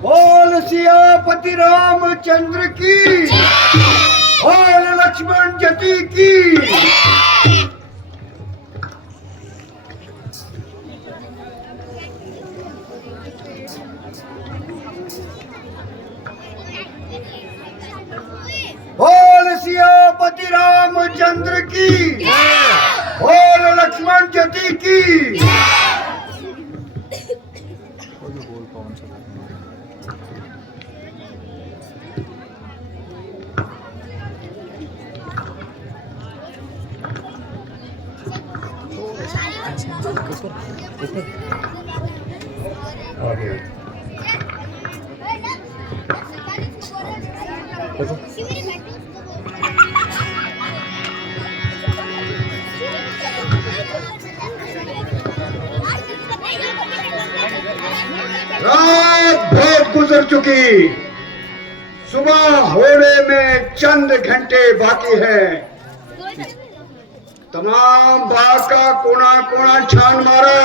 बोल सियापति रामचंद्र की, बोल लक्ष्मण जति की। बोल सियापति रामचंद्र की, बोल लक्ष्मण जति की। रात बहुत गुजर चुकी, सुबह होने में चंद घंटे बाकी है। तमाम बाग का कोना कोना छान मारा,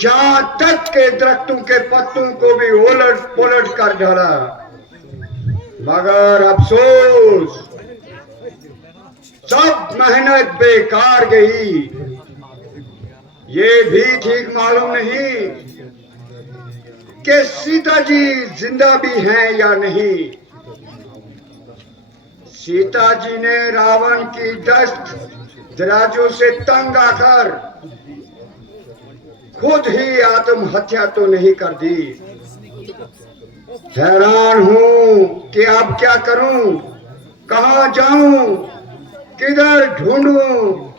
जहां तक के दरख्तों के पत्तों को भी उलट पुलट कर डाला, मगर अफसोस सब मेहनत बेकार गई। ये भी ठीक मालूम नहीं कि सीता जी जिंदा भी हैं या नहीं। सीता जी ने रावण की दस्त दराजों से तंग आकर खुद ही आत्महत्या तो नहीं कर दी। हैरान हूं कि अब क्या करूं, कहां जाऊं, किधर ढूंढूं।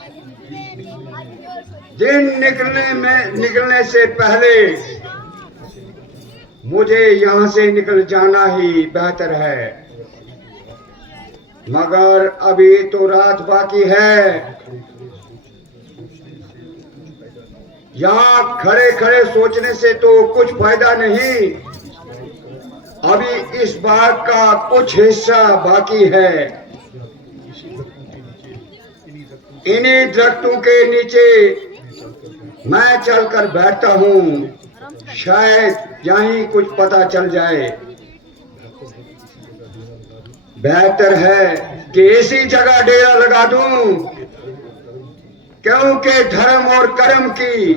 दिन निकलने से पहले मुझे यहां से निकल जाना ही बेहतर है। मगर अभी तो रात बाकी है। यहाँ खड़े खड़े सोचने से तो कुछ फायदा नहीं। अभी इस बाग का कुछ हिस्सा बाकी है। इन्हीं दरख्तों के नीचे मैं चलकर बैठता हूँ, शायद यहीं कुछ पता चल जाए। बेहतर है कि इसी जगह डेरा लगा दूं, क्योंकि धर्म और कर्म की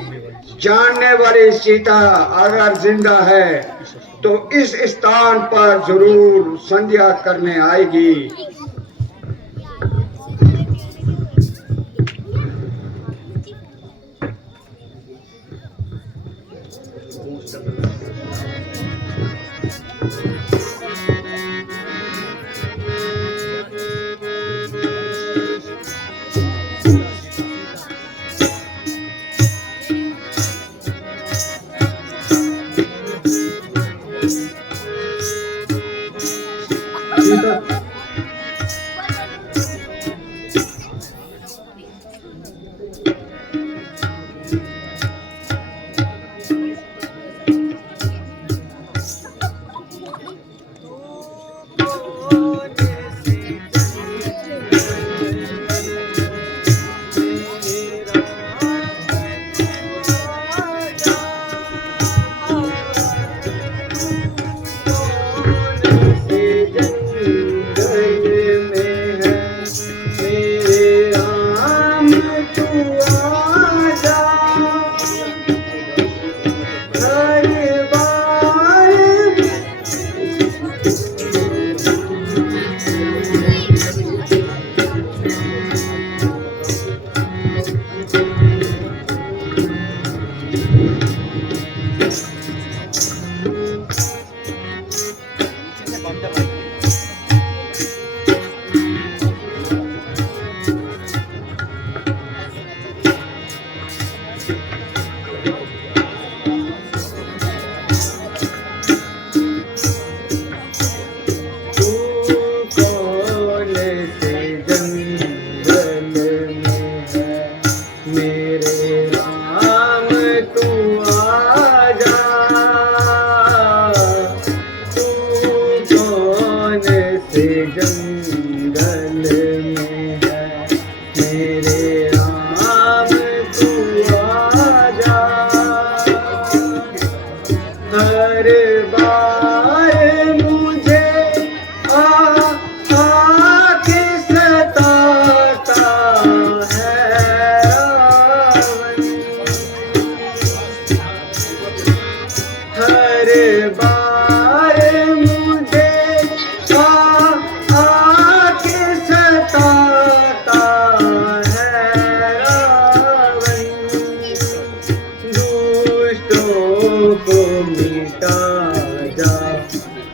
जानने वाली सीता अगर जिंदा है तो इस स्थान पर जरूर संध्या करने आएगी। मेरे राम तू आजा। मिटा जा,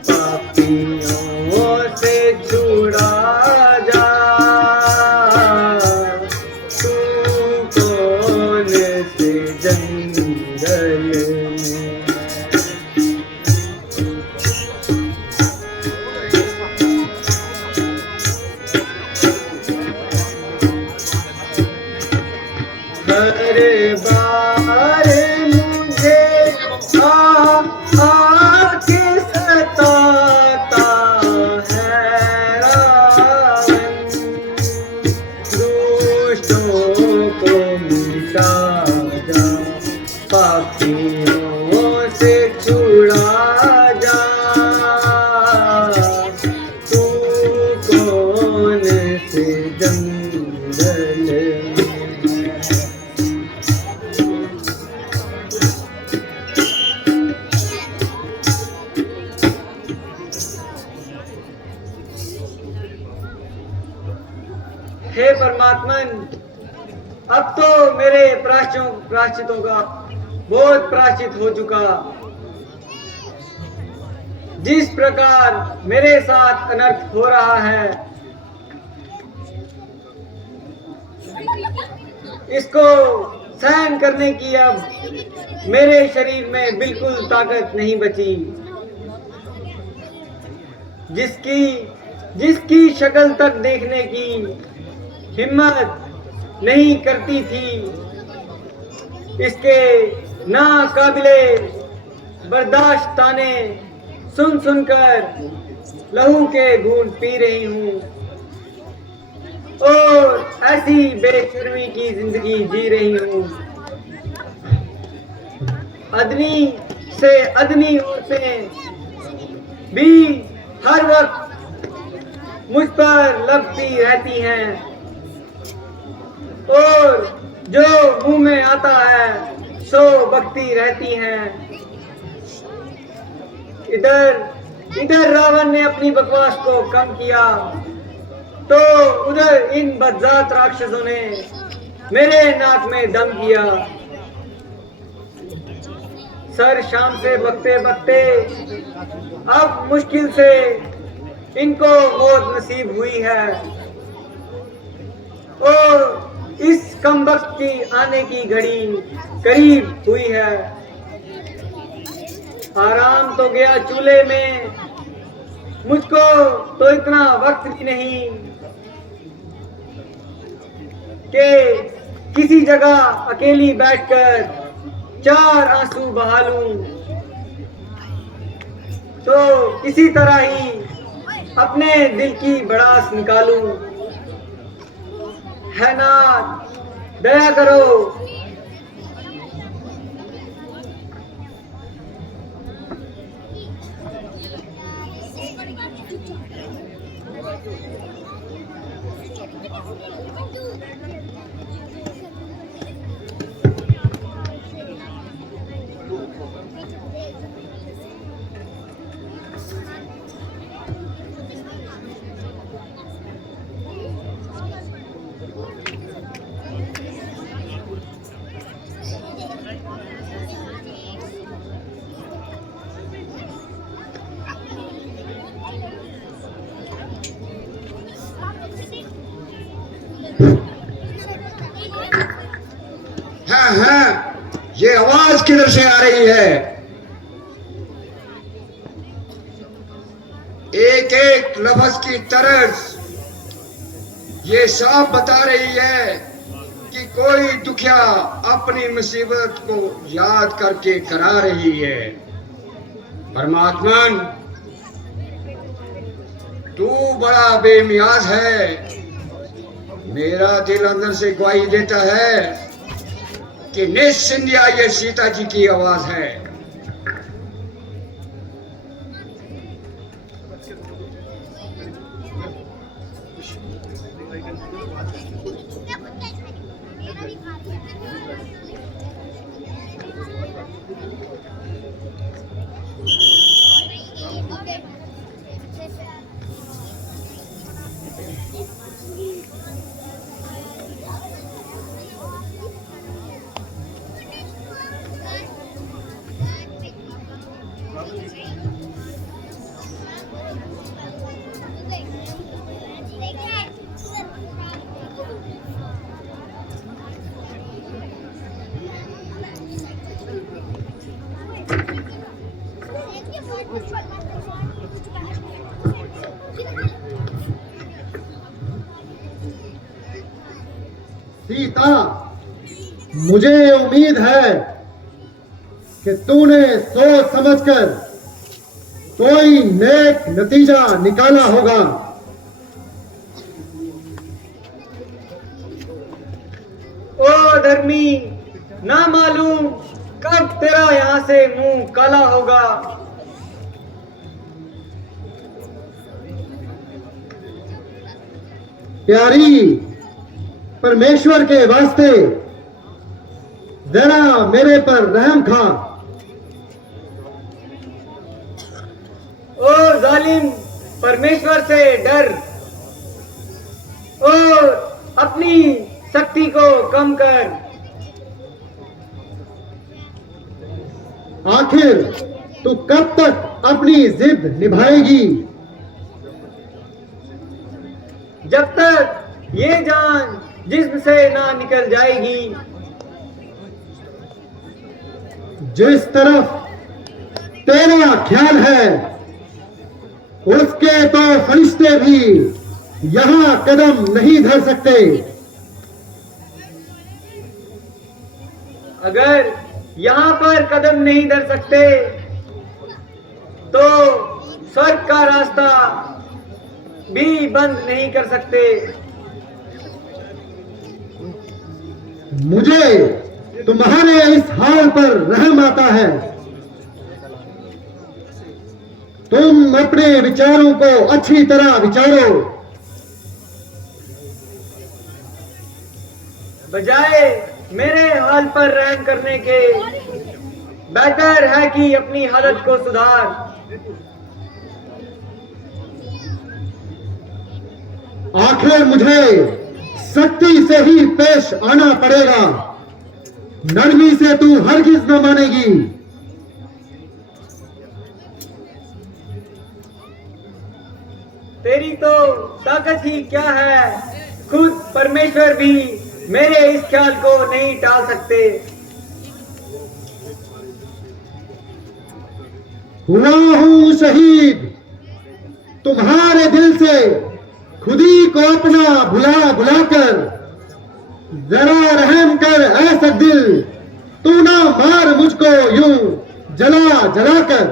पापियों से छुड़ा जा। तू कौन से जंगल में, हर बार मुझे आके सताता है रावण। दुष्टों को मिटा जा, पापियों से छुड़ा जा। तू कौन से जंगल में, हे परमात्मन, अब तो मेरे प्रायश्चितों का बहुत प्रायश्चित हो चुका। जिस प्रकार मेरे साथ अनर्थ हो रहा है, इसको सहन करने की अब मेरे शरीर में बिल्कुल ताकत नहीं बची। जिसकी शक्ल तक देखने की हिम्मत नहीं करती थी, इसके ना काबिले बर्दाश्त ताने सुन सुनकर लहू के घूंट पी रही हूँ और ऐसी बेशर्मी की जिंदगी जी रही हूँ। अदनी से अदनी औरतें भी हर वक्त मुझ पर लगती रहती हैं और जो मुंह में आता है सो बकती रहती हैं। इधर रावण ने अपनी बकवास को कम किया तो उधर इन बदजात राक्षसों ने मेरे नाक में दम किया। सर शाम से बकते बकते अब मुश्किल से इनको मौत नसीब हुई है और इस कमबख्त की आने की घड़ी करीब हुई है। आराम तो गया चूल्हे में, मुझको तो इतना वक्त भी नहीं कि किसी जगह अकेली बैठकर 4 आंसू बहा लूं, तो किसी तरह ही अपने दिल की भड़ास निकालूं। है नाथ, दया करो। हाँ, ये आवाज किधर से आ रही है? एक एक लफ्ज की तरज ये साफ बता रही है कि कोई दुखिया अपनी मुसीबत को याद करके करा रही है। परमात्मन, तू बड़ा बेमियाज है। मेरा दिल अंदर से गवाही देता है कि निस्संदेह ये सीता जी की आवाज है। सीता, मुझे उम्मीद है कि तूने सोच समझकर कोई नेक नतीजा निकाला होगा। ओ धर्मी, ना मालूम कब तेरा यहाँ से मुंह काला होगा। प्यारी, परमेश्वर के वास्ते जरा मेरे पर रहम खा। ओ जालिम, परमेश्वर से डर और अपनी शक्ति को कम कर। आखिर तू कब तक अपनी जिद निभाएगी? जब तक ये जान जिस्म से ना निकल जाएगी। जिस तरफ तेरा ख्याल है उसके तो फरिश्ते भी यहां कदम नहीं धर सकते। अगर यहाँ पर कदम नहीं धर सकते तो स्वर्ग का रास्ता भी बंद नहीं कर सकते। मुझे तुम्हारे इस हाल पर रहम आता है। तुम अपने विचारों को अच्छी तरह विचारो। बजाय मेरे हाल पर रहम करने के बेहतर है कि अपनी हालत को सुधार। आखिर मुझे सख्ती से ही पेश आना पड़ेगा। नरमी से तू हरगिज न मानेगी। तेरी तो ताकत ही क्या है, खुद परमेश्वर भी मेरे इस ख्याल को नहीं टाल सकते। हुआ हूं शहीद, तुम्हारे दिल से खुदी को अपना भुला भुलाकर। जरा रहम कर ऐसा दिल, तू ना मार मुझको यूं जला जला कर।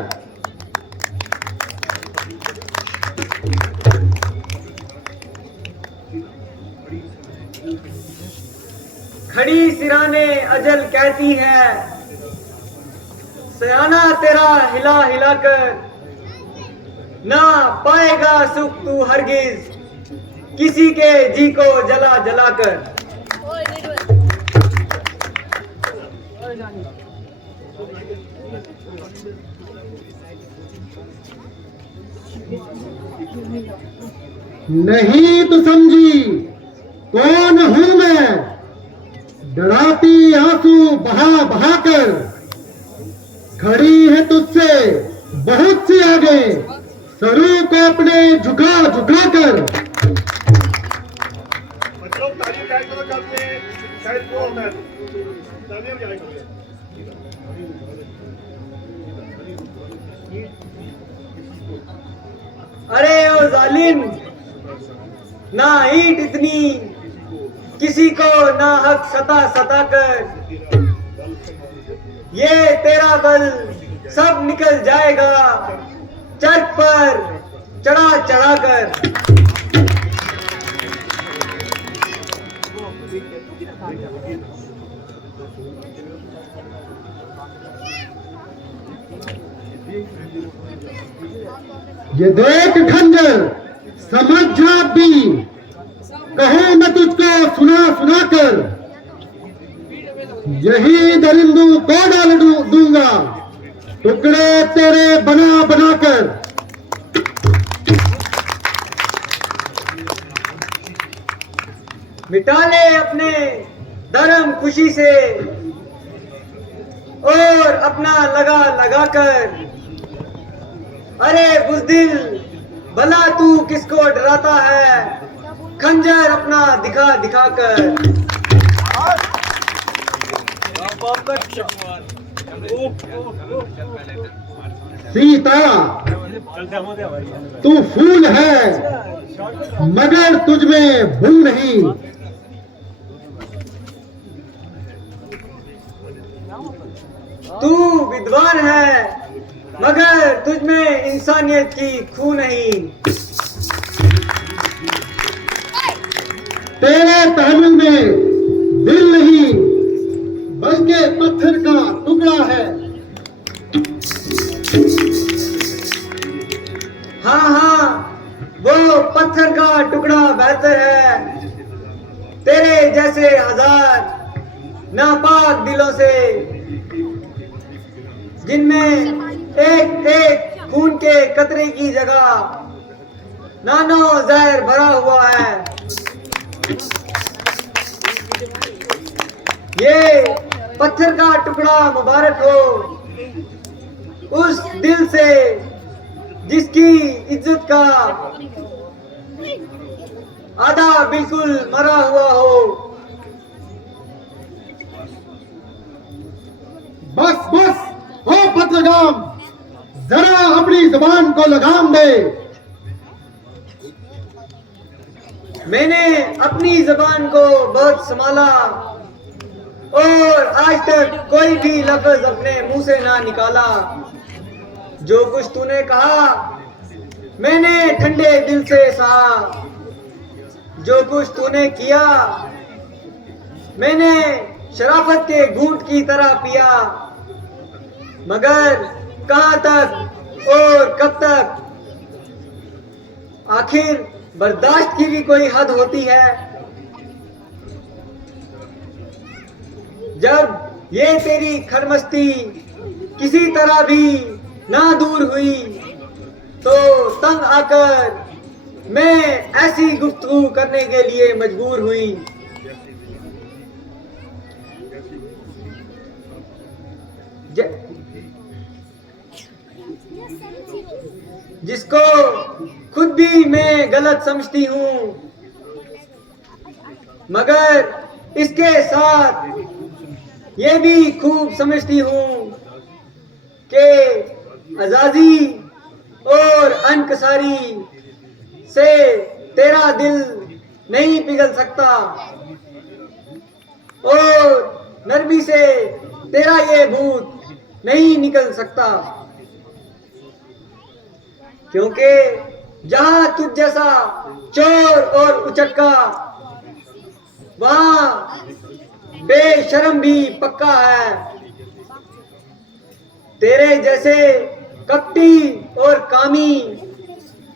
खड़ी सिराने अजल कहती है, सयाना तेरा हिला हिला कर। ना पाएगा सुख तू हरगिज किसी के जी को जला जला कर। नहीं तो समझी कौन हूं मैं, डराती आंसू बहा बहा कर। खड़ी है तुझसे बहुत सी आगे, सरू को अपने झुका झुका कर। बच्चों तालीम जाए करो चलते शायद को होता है तालीम जाए करो। अरे ओ जालिम, ना ईंट इतनी किसी को ना हक सता सता कर। ये तेरा बल सब निकल जाएगा चर्क पर चढ़ा चढ़ा कर। ये देख खंजर, समझ जा भी, कहूं मैं तुझको सुना सुना कर। यही दरिंदों को डाल दूंगा टुकड़े तेरे बना बना कर। मिटा ले अपने धर्म खुशी से और अपना लगा लगा कर। अरे बुज़दिल, भला तू किसको डराता है, खंजर अपना दिखा दिखा कर। सीता, तू फूल है मगर तुझ में भूल नहीं। तू विद्वान है मगर तुझ में इंसानियत की खू नहीं। तेरे पहलू में दिल नहीं बल्कि पत्थर का टुकड़ा है। हाँ हाँ, वो पत्थर का टुकड़ा बेहतर है तेरे जैसे हजार नापाक दिलों से, जिनमें एक एक खून के कतरे की जगह नानो जहर भरा हुआ है। ये पत्थर का टुकड़ा मुबारक हो उस दिल से जिसकी इज्जत का आधा बिल्कुल मरा हुआ हो। बस बस हो बदलगाम, जरा अपनी जुबान को लगाम दे। मैंने अपनी जबान को बहुत संभाला और आज तक कोई भी लफ्ज अपने मुंह से ना निकाला। जो कुछ तूने कहा मैंने ठंडे दिल से सहा, जो कुछ तूने किया मैंने शराफत के घूंट की तरह पिया। मगर कहां तक और कब तक? आखिर बर्दाश्त की भी कोई हद होती है। जब ये तेरी खरमस्ती किसी तरह भी ना दूर हुई तो तंग आकर मैं ऐसी गुफ्तगू करने के लिए मजबूर हुई। जिसको खुद भी मैं गलत समझती हूँ, मगर इसके साथ ये भी खूब समझती हूँ कि आजादी और अनकसारी से तेरा दिल नहीं पिघल सकता और नरमी से तेरा ये भूत नहीं निकल सकता। क्योंकि जहां तुझ जैसा चोर और उचक्का वहां बेशर्म भी पक्का है। तेरे जैसे कपटी और कामी,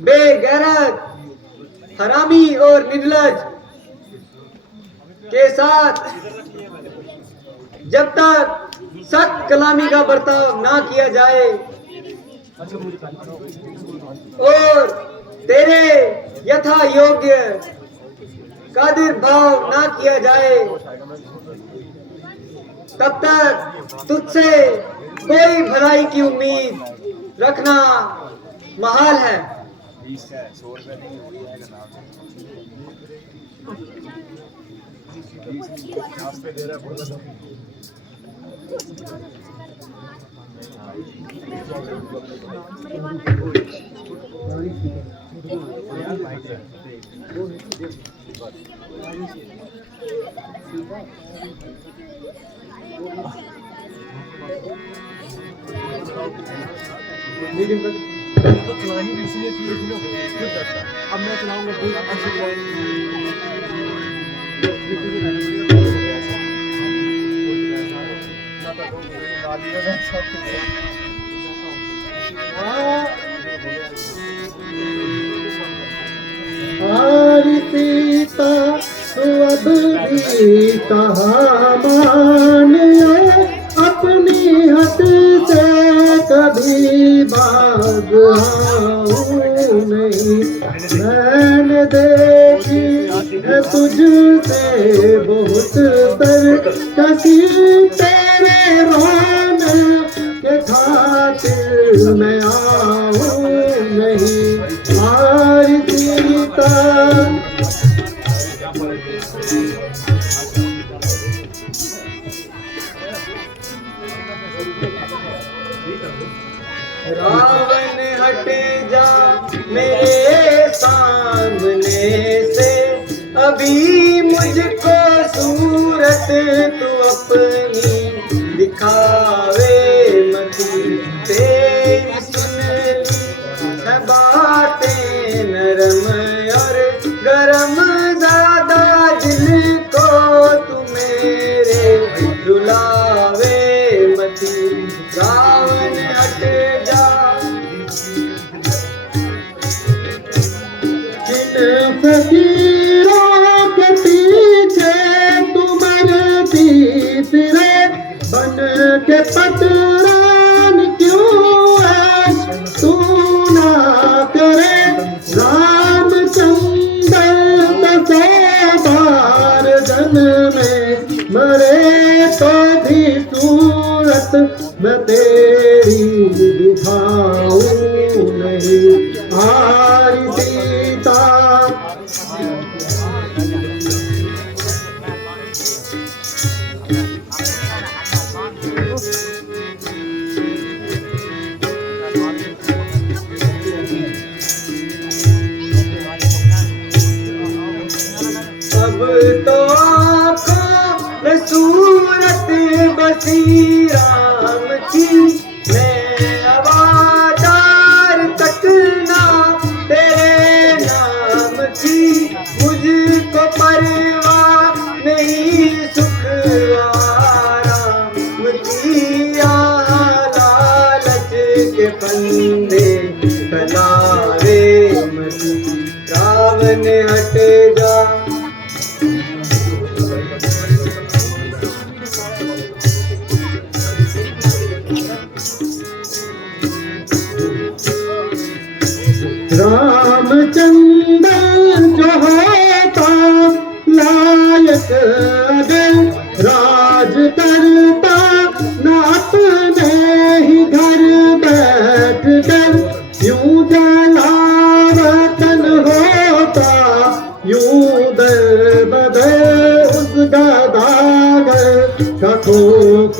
बेगैरत, हरामी और निर्लज के साथ जब तक सख्त कलामी का बर्ताव ना किया जाए और तेरे यथा योग्य कादिर भाव ना किया जाए, तब तक तुझसे कोई भलाई की उम्मीद रखना महाल है। अब मैं चलाऊंगा सीता तू अब भी कहाँ माने, अपनी हद से कभी बाज आऊं नहीं। मैंने देखी है तुझसे बहुत तर कसी, तेरे रोने के खातिर मैं आऊं नहीं। मारी सीता रावण हट जा मेरे सामने से, अभी मुझको सूरत तू अपनी दिखावे मती। तेरी सुन ली है बातें नरम और गरम, ज्यादा दिल को तू मेरे रुलावे मती। रावण हट जा। किन फकीरों के पीछे तुम मरती फिरे, बन के पतरान क्यों है तू ना करे। रामचंद्र दसों बार जन्मे मरे तो भी सूरत मैं तेरी दिखाऊं नहीं। हारी सीता अब तो आँखों में सूरत बसी राम की, मैं आवाज़ार तक ना तेरे नाम की। मुझको परवाह नहीं सुख आराम की, लालच के फंदे फैलावे मती। रावण हट जा। रामचंद्र जो होता लायक अगर, राज करता न अपने ही घर बैठ कर। यूं जलावतन होता यूं दर बदर, उस गदागर का खोफ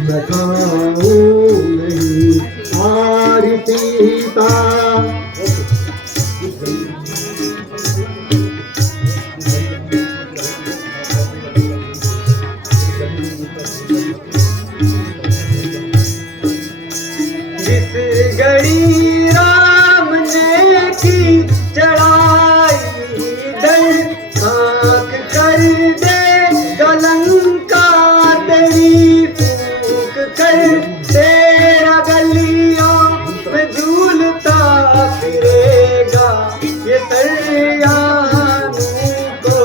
न खाऊं नहीं। हारी सीता जिस घड़ी राम ने की चढ़ाई डर, आँख कर दे कलंका तेरी फूंक कर। तेरा गलियों में झूलता फिरेगा ये सरयानू को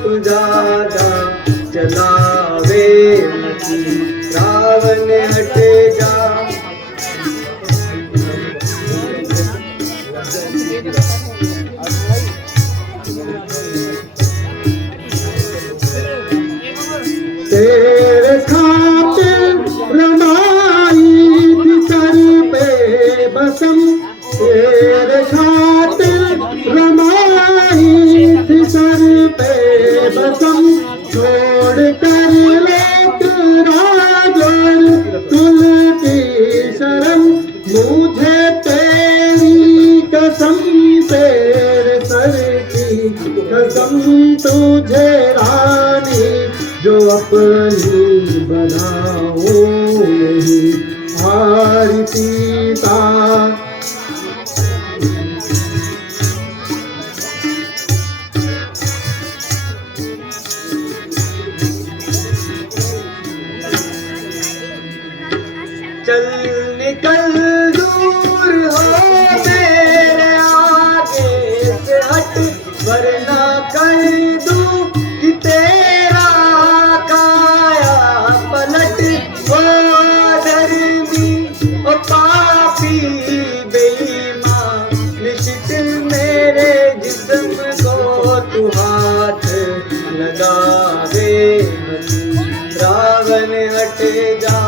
तू ज्यादा चलावे मती। रावण हट जा। तेरे खातिर रमाई थी सर पे बसम, तेरे खातिर रमाई थी सर पे बसम। छोड़ कर लोग राजन तुल की शर्म, मुझे तेरी कसम तेरे सर की कसम। तुझे रानी जो अपनी बनाओ नहीं। हारी सीता चल निकल दूर हो मेरे आगे से हट, वरना कर दूं कि तेरा काया पलट। ओ धर्मी ओ पापी बेईमान, निश्चित मेरे जिस्म को तू हाथ लगावे मती। रावण हट जा।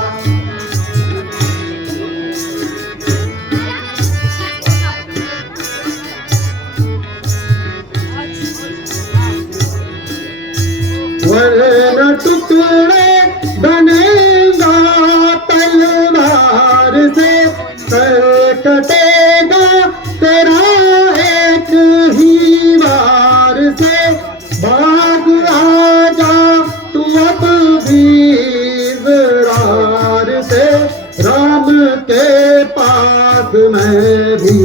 वरना टुकड़े बनेगा तलवार से। कटेगा तेरा एक ही वार से। भाग आजा तू अब भी इज़रार से। राम के पास मैं भी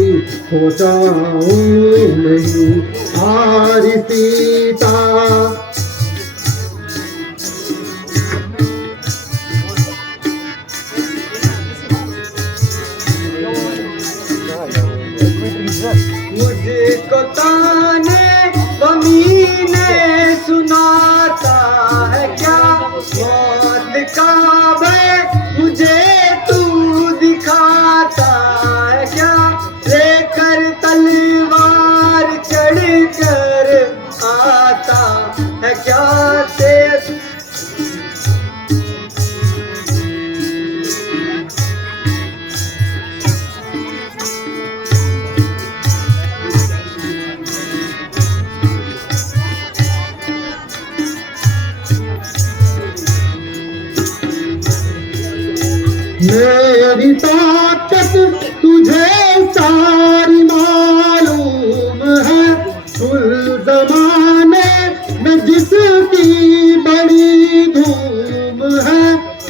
हो जाऊं नहीं हारी सीता। मुझको ताने ज़मीने सुनाता है क्या, मौत का भय मुझे तू दिखाता है क्या। लेकर तलवार चढ़ कर आता है क्या तेरे। मेरी ताकत तुझे सारी मालूम है। कुल जमाने में जिसकी बड़ी धूम है।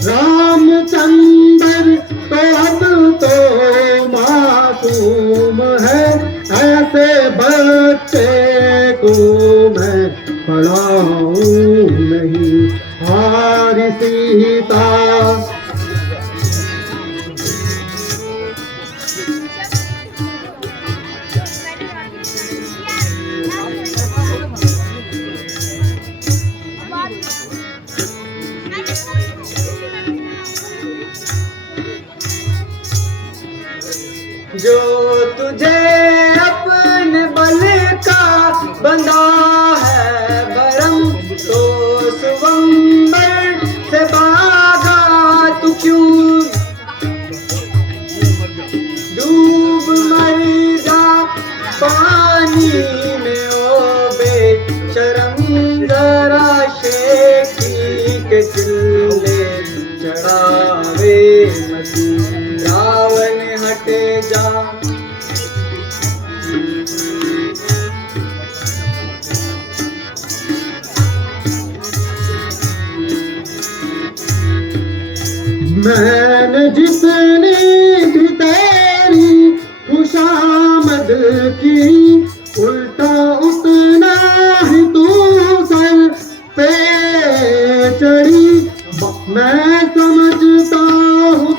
रामचंद्र तो अब तो मासूम है। ऐसे बच्चे को मैं पढ़ाऊं नहीं हारी सीता। जो तुझे अपने बल का बंधा है भरम, तो स्वयंवर से भागा तू क्यों। डूब मर जा पानी में ओ बेशरम। जरा शेखी के चिल्ले चढ़ावे मती, रावण हटे जा। मैंने जितनी भी तेरी खुशामद की, उल्टा उतना ही तू सर पे चढ़ी। मैं समझता हूँ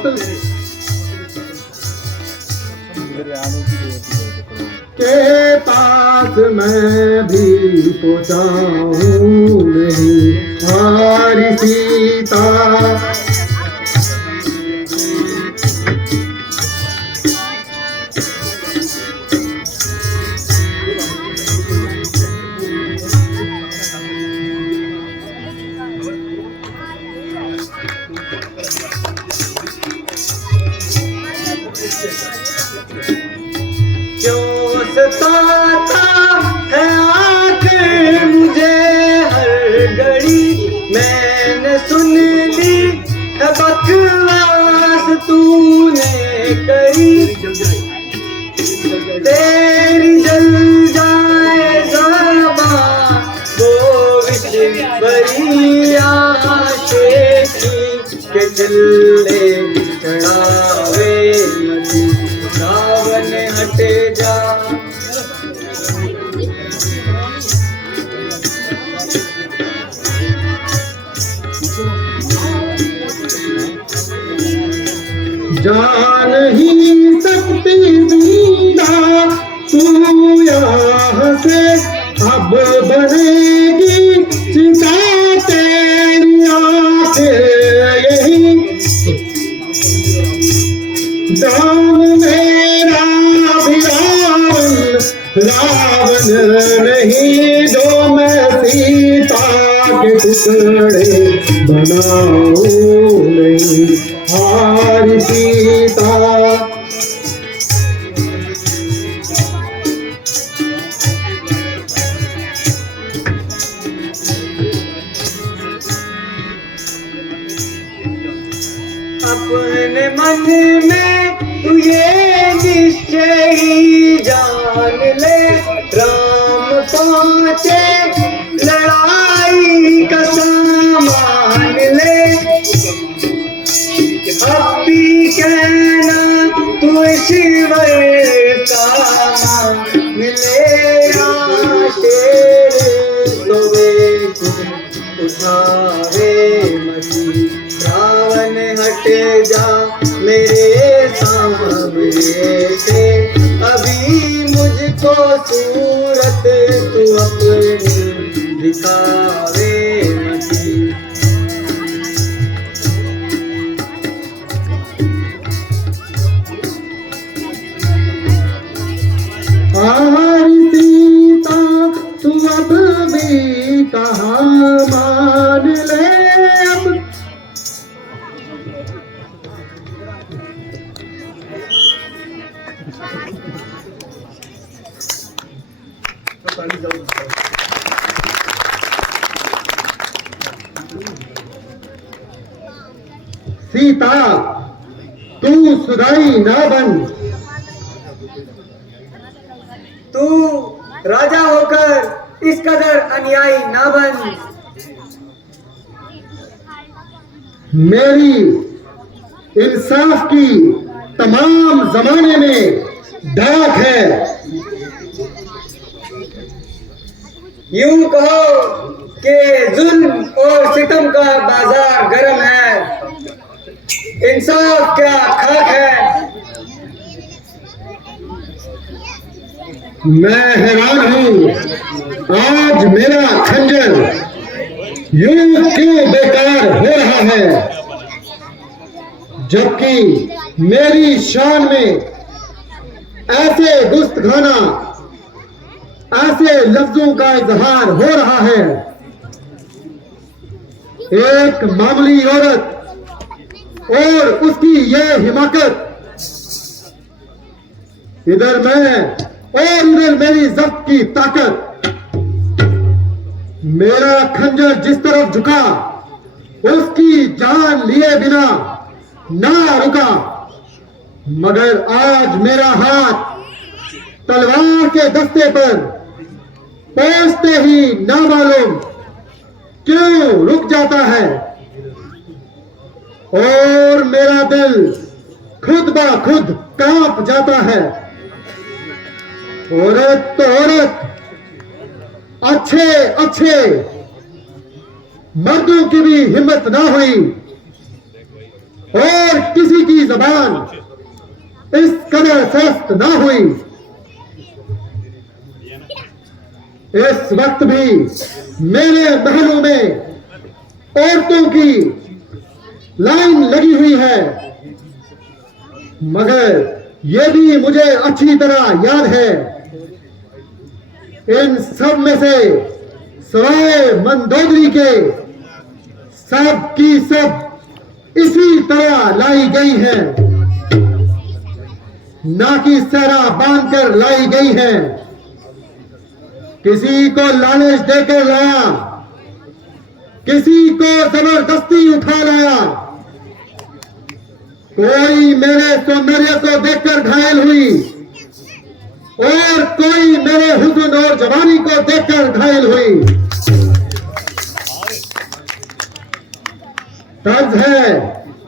के पास मैं भी पहुँचाऊं नहीं हारी सीता। क्यों सताता है आखिर मुझे हर घड़ी। मैंने सुन ली है बकवास तूने करी। तेरी जल जाए ज़बान वो विष भरी आशिकी के चिल्ले चढ़ावे मती, रावण हटे जा। जान ही सकती जिंदा तू यहाँ से। अब बनेगी चिता तेरी आंखें यही। जान मेरा भी रावण नहीं, जो मैं सीता के टुकड़े बनाऊं नहीं हारी सीता। अपने मन में तू ये ईश्वर का मिले शेर सोवे उठावे मसी रावण हट जा मेरे सामने से अभी मुझको सूरत तू अपनी दिखावे मसी सीता तू अब भी कहाँ मान ले अब सीता तू सुदाई ना बन तू राजा होकर इस कदर अन्यायी ना बन मेरी इंसाफ की तमाम जमाने में डाक है यूं कहो कि जुल्म और सितम का बाजार गर्म है इंसाफ क्या खाक है मैं हैरान हूं आज मेरा खंजर यूं क्यों बेकार हो रहा है जबकि मेरी शान में ऐसे गुस्तखाना ऐसे लफ्जों का इजहार हो रहा है एक मामूली औरत और उसकी यह हिमाकत इधर मैं और उधर मेरी जब्त की ताकत मेरा खंजर जिस तरफ झुका उसकी जान लिए बिना ना रुका मगर आज मेरा हाथ तलवार के दस्ते पर पहुंचते ही ना मालूम क्यों रुक जाता है और मेरा दिल खुद ब खुद कांप जाता है औरत तो औरत अच्छे अच्छे मर्दों की भी हिम्मत ना हुई और किसी की जबान इस कदर सख्त ना हुई इस वक्त भी मेरे महलों में औरतों की लाइन लगी हुई है मगर यह भी मुझे अच्छी तरह याद है इन सब में से सवाए मंदोदरी के सब की सब इसी तरह लाई गई है ना कि सहरा बांधकर लाई गई है किसी को लालच देकर लाया किसी को जबरदस्ती उठा लाया कोई मेरे सौंदर्य को देखकर घायल हुई और कोई मेरे हुस्न और जवानी को देखकर घायल हुई तर्ज है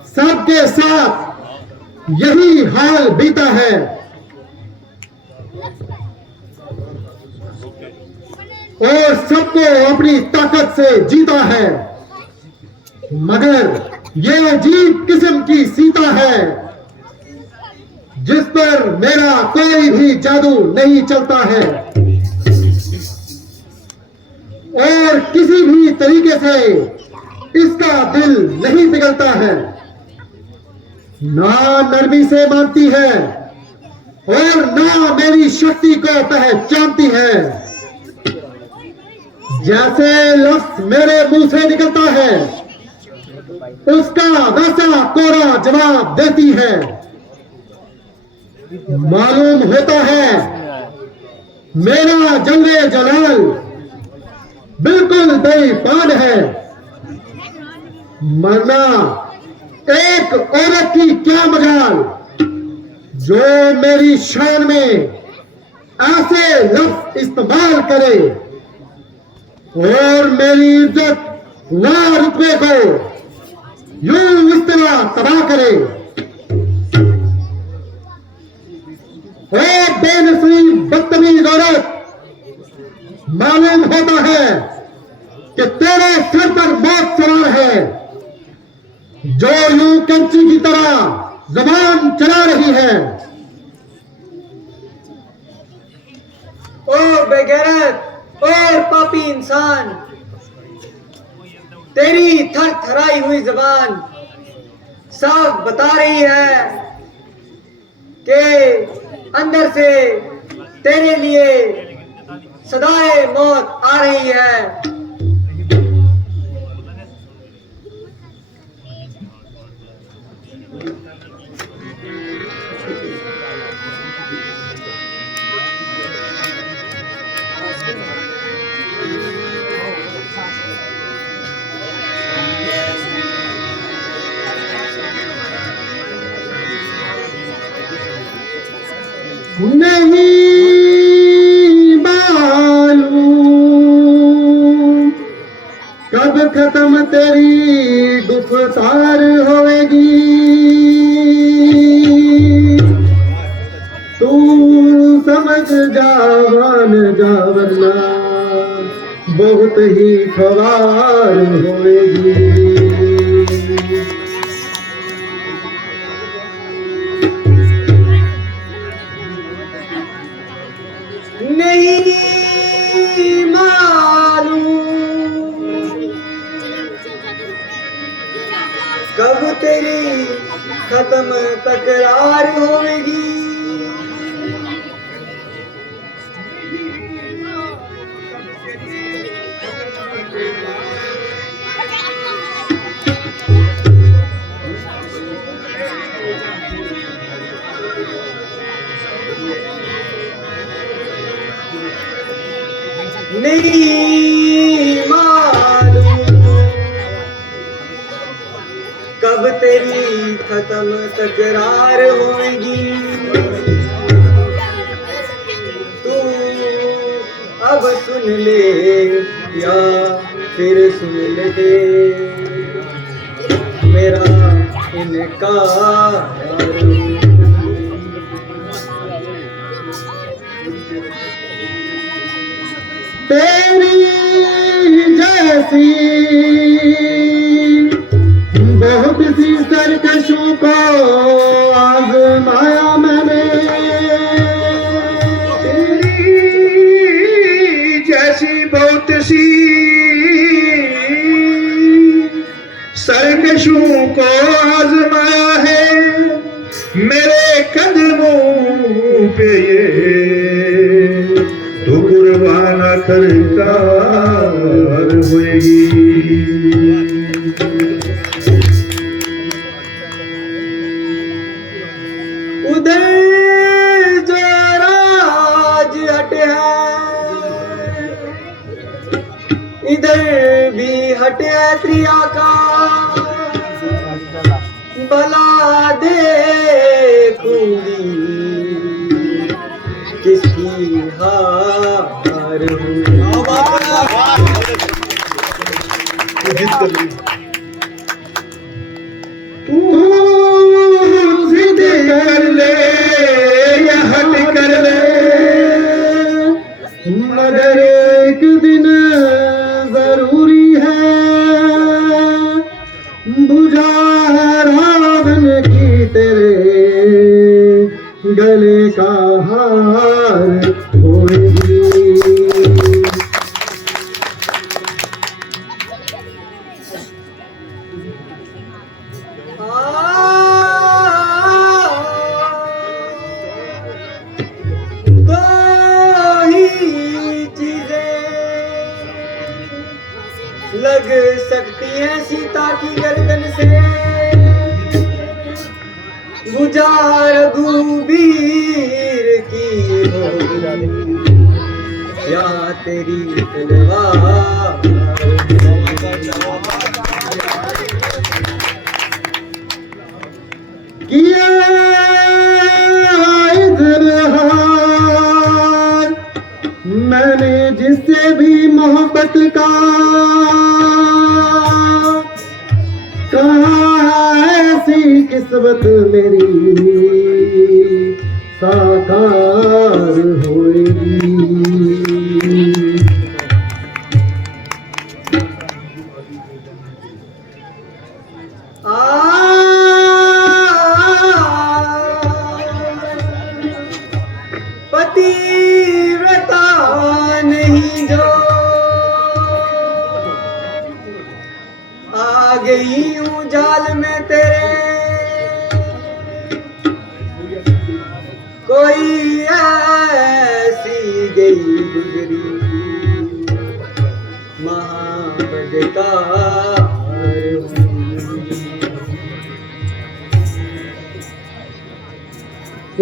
सबके साथ यही हाल बीता है और सबको अपनी ताकत से जीता है मगर ये अजीब किस्म की सीता है जिस पर मेरा कोई भी जादू नहीं चलता है और किसी भी तरीके से इसका दिल नहीं पिघलता है ना नरमी से मानती है और ना मेरी शक्ति को पहचानती है जैसे लफ्ज मेरे मुंह से निकलता है उसका वैसा कोरा जवाब देती है मालूम होता है मेरा जलवे जलाल बिल्कुल बेईमान है मरना एक औरत की क्या मजाल जो मेरी शान में ऐसे लफ्ज इस्तेमाल करे और मेरी इज्जत व रुतबे को यूं इस तरह तबाह करे ए बेनसीब बदतमीज औरत, मालूम होता है कि तेरे सिर पर मौत सवार है, जो यूं कंची की तरह जबान चला रही है। ओ बेगैरत और पापी इंसान, तेरी थर थराई हुई जबान साफ बता रही है कि अंदर से तेरे लिए सदाए मौत आ रही है। नहीं मालूम कब खत्म तेरी गुफ्तार होएगी, तू समझ जावन जा वरना बहुत ही खवार होएगी। नहीं मालूम कब तेरी खत्म तकरार होगी, नहीं मालूम कब तेरी खत्म तकरार होगी, तू अब सुन ले या फिर सुन ले मेरा इनकार। तेरी जैसी बहुत सी सरकशों को आजमाया मैंने, तेरी जैसी बहुत सी सरकशों को आजमाया है, मेरे कदमों पे ये तो कुर्बान आखिरकार होएगी। उधर जो राज हटे है, इधर भी हटे है त्रिया का, भला देखूंगी किसकी हार हुई। तू सीधे कर ले या हट कर ले, मगर एक दिन जरूरी है बुझा रावण की तेरे गले का हार होएगी। दो ही चीजें लग सकती हैं सीता की गर्दन से, बुझा रघुवीर की होगी या तेरी तलवार। किया इजहार मैंने जिससे भी मोहब्बत का, कहा ऐसी किस्मत मेरी साकार होएगी। पतिव्रता नहीं जो आ गई हूँ जाल में तेरे, कोई ऐसी गई गुजरी महाबदकार।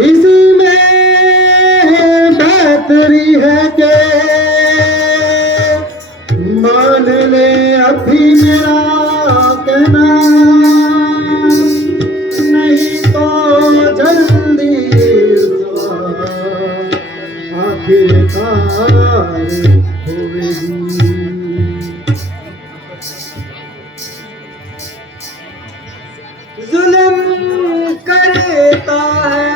इसी में बेहतरी है कि मान ले अभी मेरा कहना, नहीं तो जल्दी आखिरकार होगी। जुल्म करता है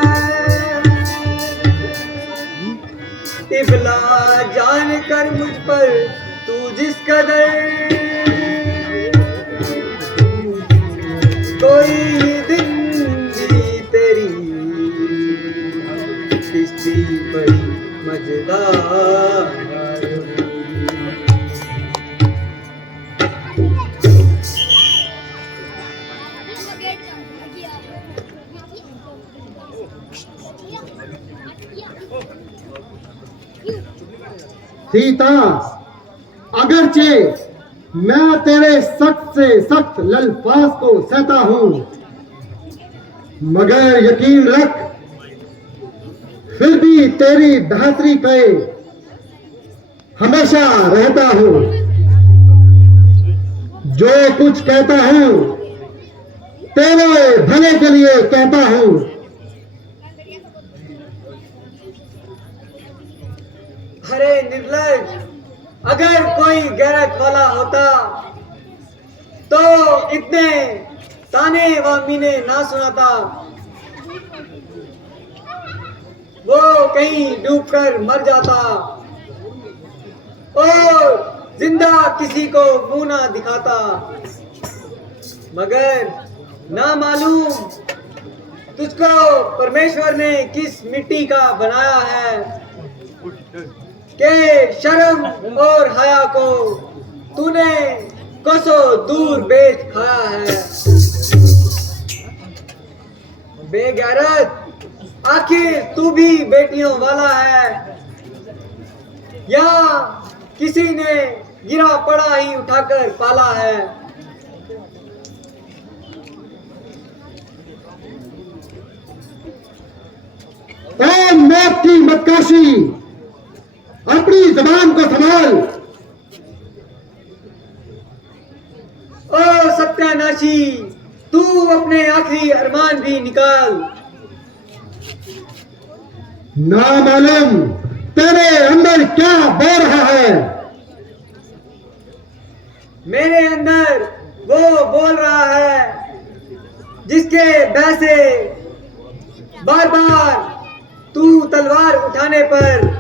तिबला जान कर मुझ पर तू जिस कदर, कोई दिन भी तेरी किस्ती बड़ी मजेदार। सीता, अगरचे मैं तेरे सख्त से सख्त लल्फाज को सहता हूं, मगर यकीन रख फिर भी तेरी बेहतरी पे हमेशा रहता हूं। जो कुछ कहता हूं तेरे भले के लिए कहता हूं। अरे निर्लज, अगर कोई गैरत वाला होता तो इतने ताने व मीने ना सुनाता। वो कहीं डूबकर मर जाता और जिंदा किसी को मुंह ना दिखाता। मगर ना मालूम तुझको परमेश्वर ने किस मिट्टी का बनाया है के शर्म और हया को तूने कोसों दूर बेच खाया है। बेगैरत, आखिर तू भी बेटियों वाला है या किसी ने गिरा पड़ा ही उठाकर पाला है? ओ मौत की मक्काशी, अपनी जबान को संभाल। ओ सत्यानाशी, तू अपने आखिरी अरमान भी निकाल। ना मालूम तेरे अंदर क्या बह रहा है। मेरे अंदर वो बोल रहा है जिसके बह से बार बार तू तलवार उठाने पर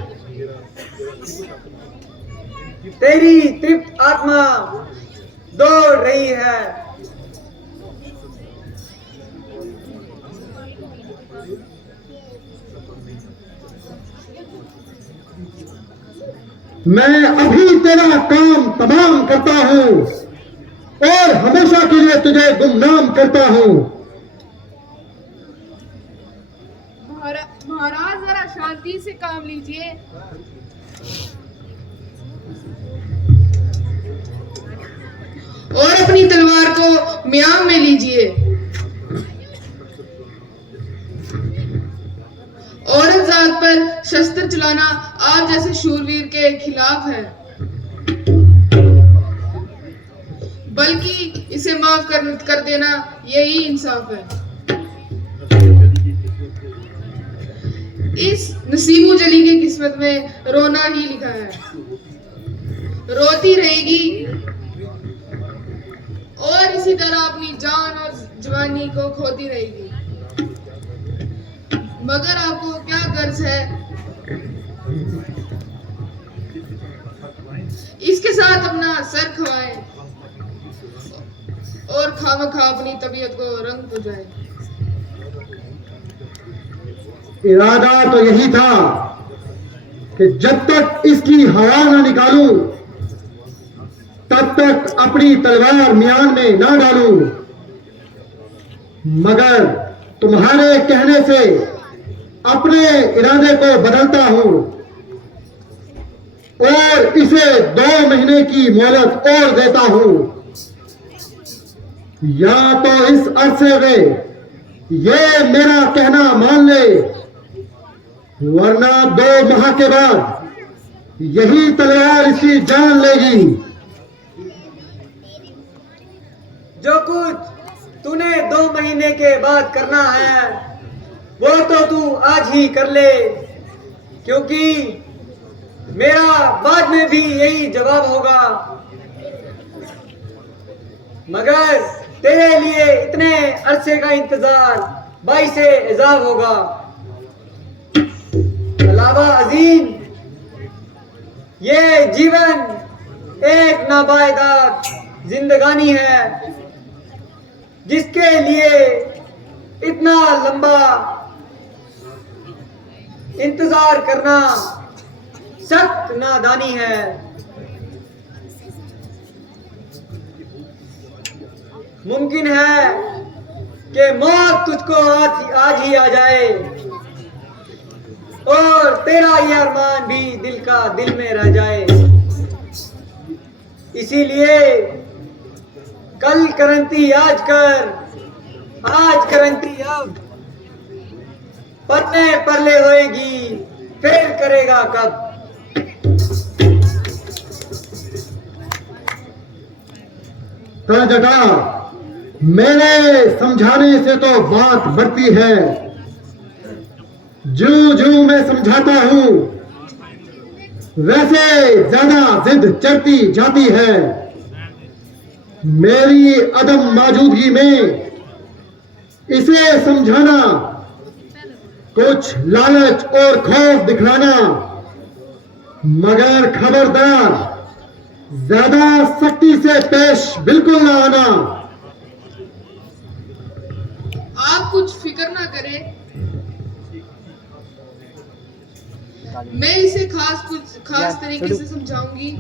तेरी तृप्त आत्मा दौड़ रही है। मैं अभी तेरा काम तमाम करता हूं और हमेशा के लिए तुझे गुमनाम करता हूं। महाराज जरा शांति से काम लीजिए। और अपनी तलवार को म्याम में लीजिए। औरत जात पर शस्त्र चलाना आप जैसे शूरवीर के खिलाफ है, बल्कि इसे माफ कर देना यही इंसाफ है। इस नसीमो जली की किस्मत में रोना ही लिखा है। रोती रहेगी और इसी तरह अपनी जान और जवानी को खोती रहेगी। मगर आपको क्या गर्ज है इसके साथ अपना सर खवाए और खामखा अपनी तबीयत को रंग हो जाए। इरादा तो यही था कि जब तक इसकी हवा ना निकालूं तब तक अपनी तलवार म्यान में ना डालूं, मगर तुम्हारे कहने से अपने इरादे को बदलता हूं और इसे 2 महीने की मोहलत और देता हूं। या तो इस अरसे में ये मेरा कहना मान ले, वरना 2 माह के बाद यही तलवार इसकी जान लेगी। जो कुछ तूने 2 महीने के बाद करना है वो तो तू आज ही कर ले, क्योंकि मेरा बाद में भी यही जवाब होगा। मगर तेरे लिए इतने अरसे का इंतजार बाइस एजाब होगा। अलावा अजीम, ये जीवन एक नाबायदाद जिंदगानी है जिसके लिए इतना लंबा इंतजार करना सख्त नादानी है। मुमकिन है कि मौत तुझको आज ही आ जाए और तेरा ये अरमान भी दिल में रह जाए। इसीलिए कल करंती आज कर, आज करंती अब, पन्ने परले होएगी फिर करेगा कब। जटा मेरे समझाने से तो बात बढ़ती है, जू मैं समझाता हूं वैसे ज्यादा जिद चढ़ती जाती है। मेरी अदम मौजूदगी में इसे समझाना, कुछ लालच और खौफ दिखलाना, मगर खबरदार ज्यादा सख्ती से पेश बिल्कुल ना आना। आप कुछ फिक्र ना करें, मैं इसे कुछ खास तरीके से समझाऊंगी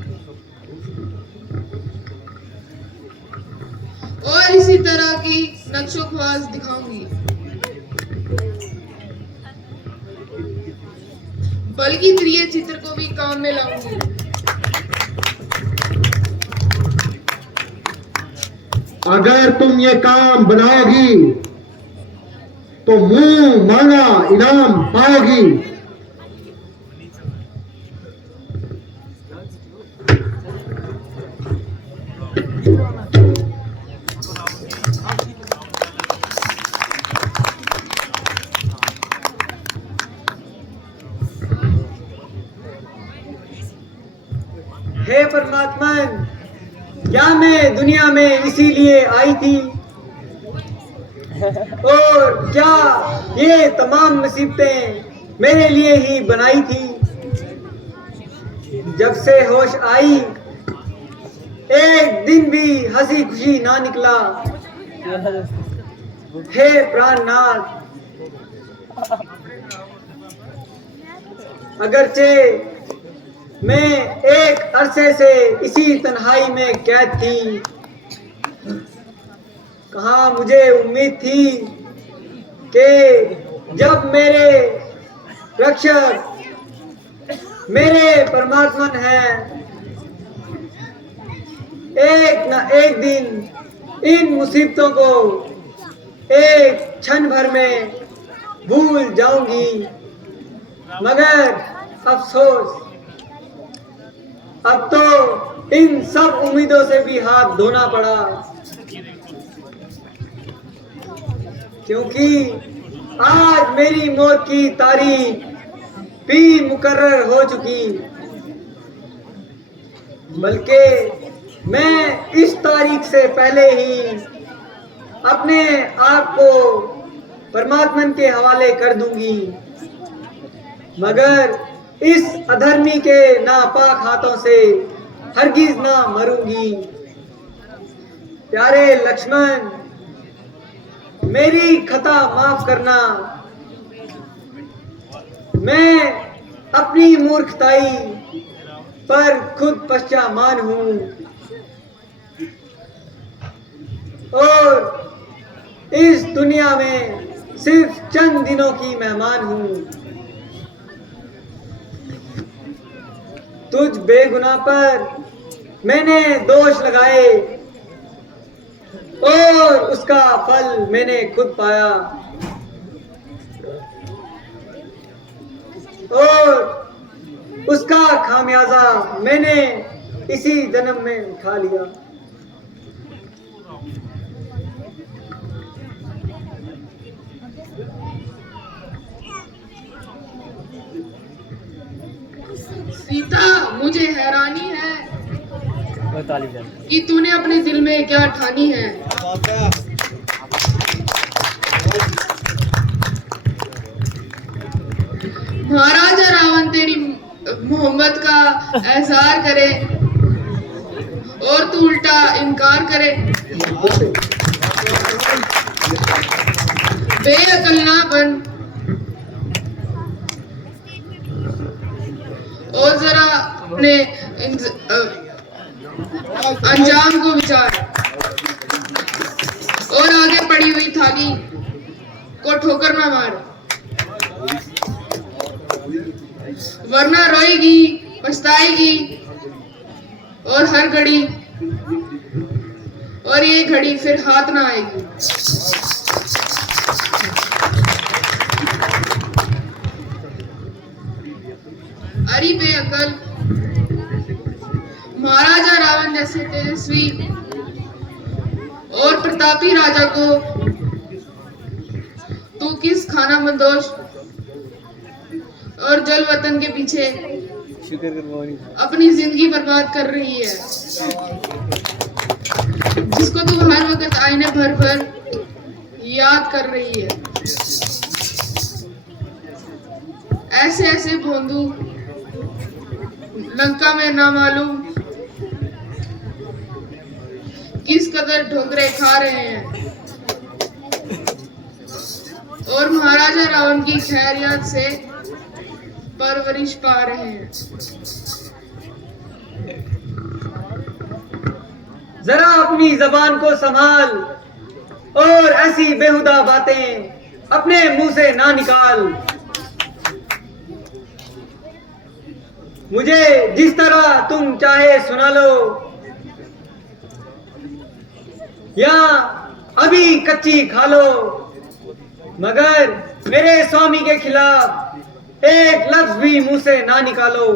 और इसी तरह की नक्शो ख्वास दिखाऊंगी। बल्कि त्रिय चित्र को भी काम में लाऊंगी। अगर तुम ये काम बनाओगी तो मुंह मांगा इनाम पाओगी। हे परमात्मा, क्या मैं दुनिया में इसीलिए आई थी और क्या ये तमाम मुसीबतें मेरे लिए ही बनाई थी? जब से होश आई एक दिन भी हंसी खुशी ना निकला। हे प्राणनाथ, अगरचे मैं एक अरसे से इसी तन्हाई में कैद थी, कहाँ मुझे उम्मीद थी कि जब मेरे रक्षक मेरे परमात्मा हैं, एक न एक दिन इन मुसीबतों को एक क्षण भर में भूल जाऊंगी। मगर अफसोस, अब तो इन सब उम्मीदों से भी हाथ धोना पड़ा, क्योंकि आज मेरी मौत की तारीख भी मुकर्रर हो चुकी। बल्कि मैं इस तारीख से पहले ही अपने आप को परमात्मन के हवाले कर दूंगी, मगर इस अधर्मी के नापाक हाथों से हरगिज ना मरूंगी। प्यारे लक्ष्मण, मेरी खता माफ करना। मैं अपनी मूर्खताई पर खुद पश्चामान हूं और इस दुनिया में सिर्फ चंद दिनों की मेहमान हूं। तुझ बेगुनाह पर मैंने दोष लगाए और उसका फल मैंने खुद पाया और उसका खामियाजा मैंने इसी जन्म में उठा लिया। सीता, मुझे हैरानी है कि तूने अपने दिल में क्या ठानी है। महाराजा रावण तेरी मोहब्बत का एहसार करे और तू उल्टा इनकार करे। बेअकल ना बन और जरा अपने अंजाम को विचार और आगे पड़ी हुई थाली को ठोकर ना मार, वरना रोएगी, पछताएगी और हर घड़ी और ये घड़ी फिर हाथ ना आएगी। अरे बेअकल, महाराजा रावण जैसे तेजस्वी और प्रतापी राजा को तू किस खाना बंदोश और जल वतन के पीछे अपनी जिंदगी बर्बाद कर रही है, जिसको तू हर वक्त आईने भर भर याद कर रही है। ऐसे ऐसे भोंदू लंका में ना मालूम किस कदर ठोकरे खा रहे हैं और महाराजा रावण की खैरियत से परवरिश पा रहे हैं। जरा अपनी जबान को संभाल और ऐसी बेहुदा बातें अपने मुंह से ना निकाल। मुझे जिस तरह तुम चाहे सुना लो या अभी कच्ची खा लो, मगर मेरे स्वामी के खिलाफ एक लफ्ज भी मुंह से ना निकालो।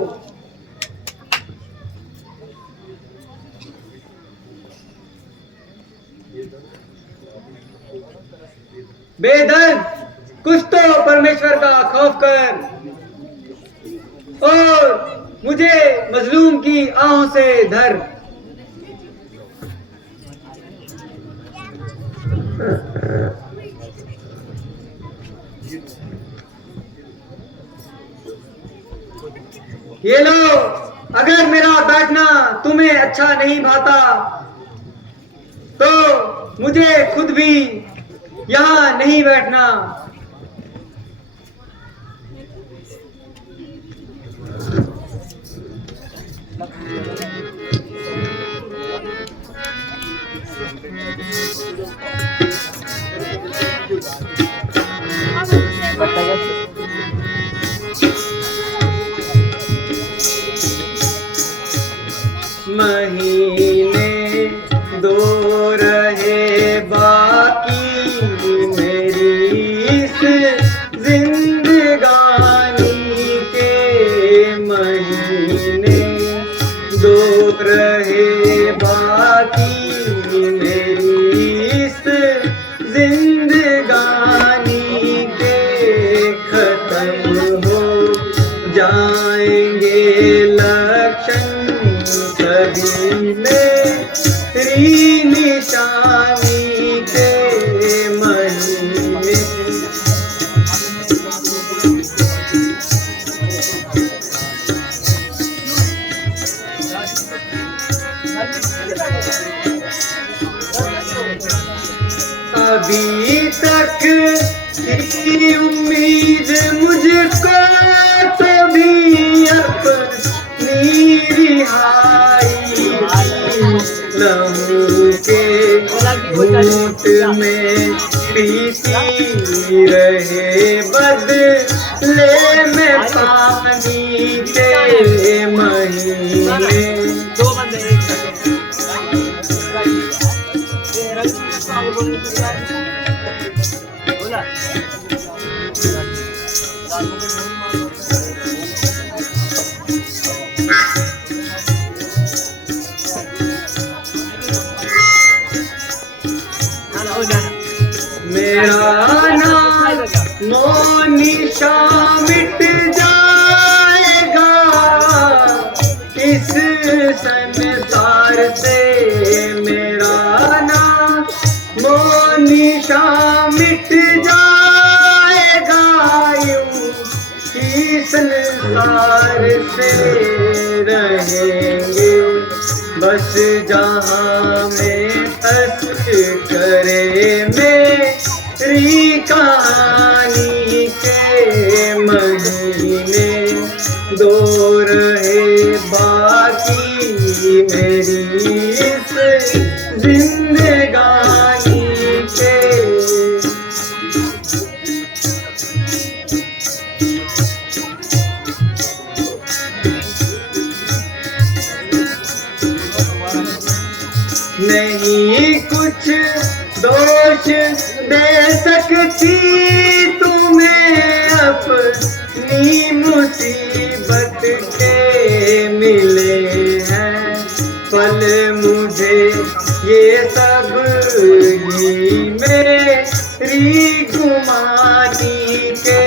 बेदर्द, कुछ तो परमेश्वर का खौफ कर और मुझे मजलूम की आहों से धर। ये लो, अगर मेरा बैठना तुम्हें अच्छा नहीं भाता तो मुझे खुद भी यहाँ नहीं बैठना। महीने दो रहे बाकी मेरी इस जिंदगानी के, महीने दो रहे बाकी मेरी इस जिंदगानी के, खत्म हो जाएंगे लक्षण सभी मेरी निशानी के, महीने तक थी उम्मीद मुझको तो भी अपनी रिहाई, लहू के घूंट में पीती रहे बदले में पानी के महीने। मेरा नाम मोनिशा मिट जाएगा इस संसार से, मेरा नाम मोनिशा मिट जाएगा यूं ही संसार से रहेंगे बस जहाँ में करे मेरी कहानी के महीने, दो रहे बाकी मेरी इस जिंदगानी के। नहीं कुछ दोष दे सकती तुम्हें अपनी मुसीबत के मिले हैं पल, मुझे ये सब ही मेरी गुमानी के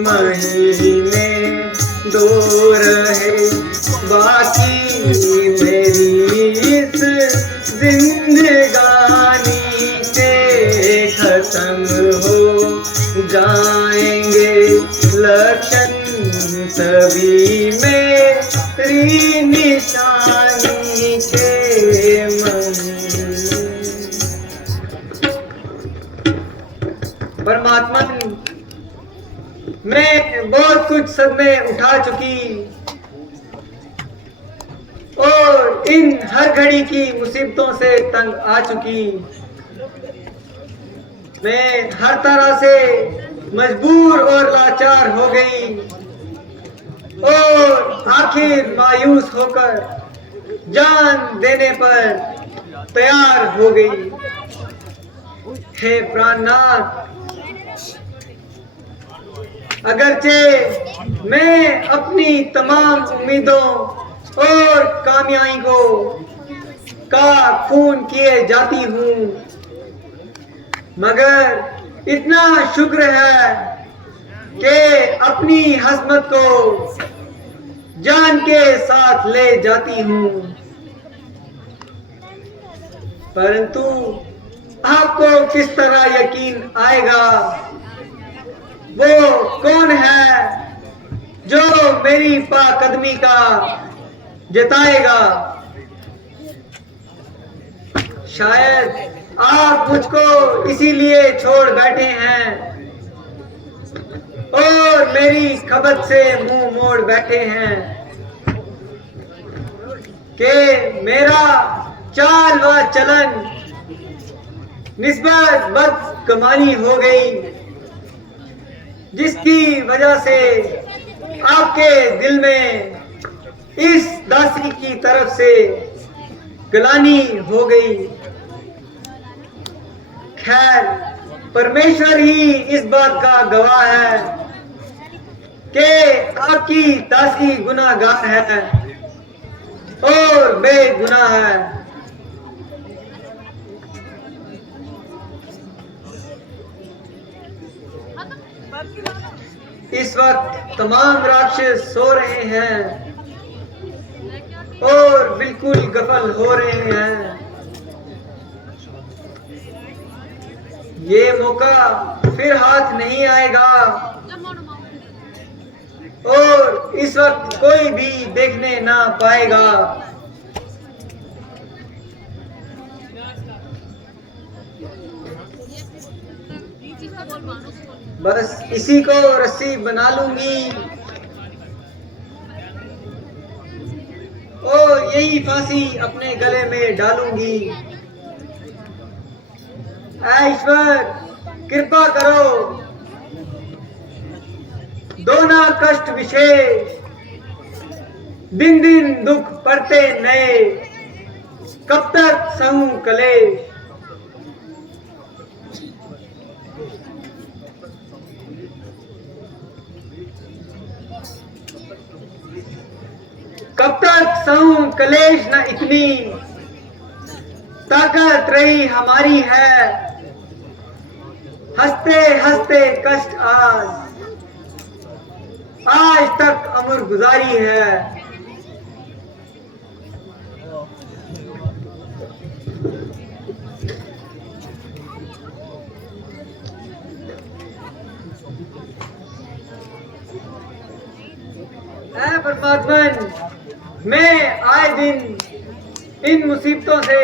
महीने, दो रहे बाकी मेरी इस जिंदगानी के, खत्म हो जाएंगे लक्षण सभी मेरी निशानी के परमात्मा मैं बहुत कुछ सदमे उठा चुकी और इन हर घड़ी की मुसीबतों से तंग आ चुकी। मैं हर तरह से मजबूर और लाचार हो गई और आखिर मायूस होकर जान देने पर तैयार हो गई। हे प्राणनाथ, अगरचे मैं अपनी तमाम उम्मीदों और कामयाबी का खून किए जाती हूँ, मगर इतना शुक्र है कि अपनी हस्मत को जान के साथ ले जाती हूँ। परंतु आपको किस तरह यकीन आएगा वो कौन है जो मेरी पाकदमी का जताएगा? शायद आप मुझको इसीलिए छोड़ बैठे हैं और मेरी खबर से मुंह मोड़ बैठे हैं कि मेरा चाल व चलन निस्बत बदकमानी हो गई, जिसकी वजह से आपके दिल में इस दासी की तरफ से गलानी हो गई। खैर, परमेश्वर ही इस बात का गवाह है कि आपकी दासी गुनाहगार है और बेगुनाह है। इस वक्त तमाम राक्षस सो रहे हैं और बिल्कुल गफल हो रहे हैं। ये मौका फिर हाथ नहीं आएगा और इस वक्त कोई भी देखने ना पाएगा। बस इसी को रस्सी बना लूंगी और यही फांसी अपने गले में डालूंगी। ऐ ईश्वर कृपा करो, दो ना कष्ट विशेष, दिन दिन दुख पड़ते नए, कब तक सहूं कलेश। कब तक सहूं कलेश, न इतनी ताकत रही हमारी है, हंसते हंसते कष्ट आज तक अमर गुजारी है। ऐ परमात्मन, मैं आए दिन इन मुसीबतों से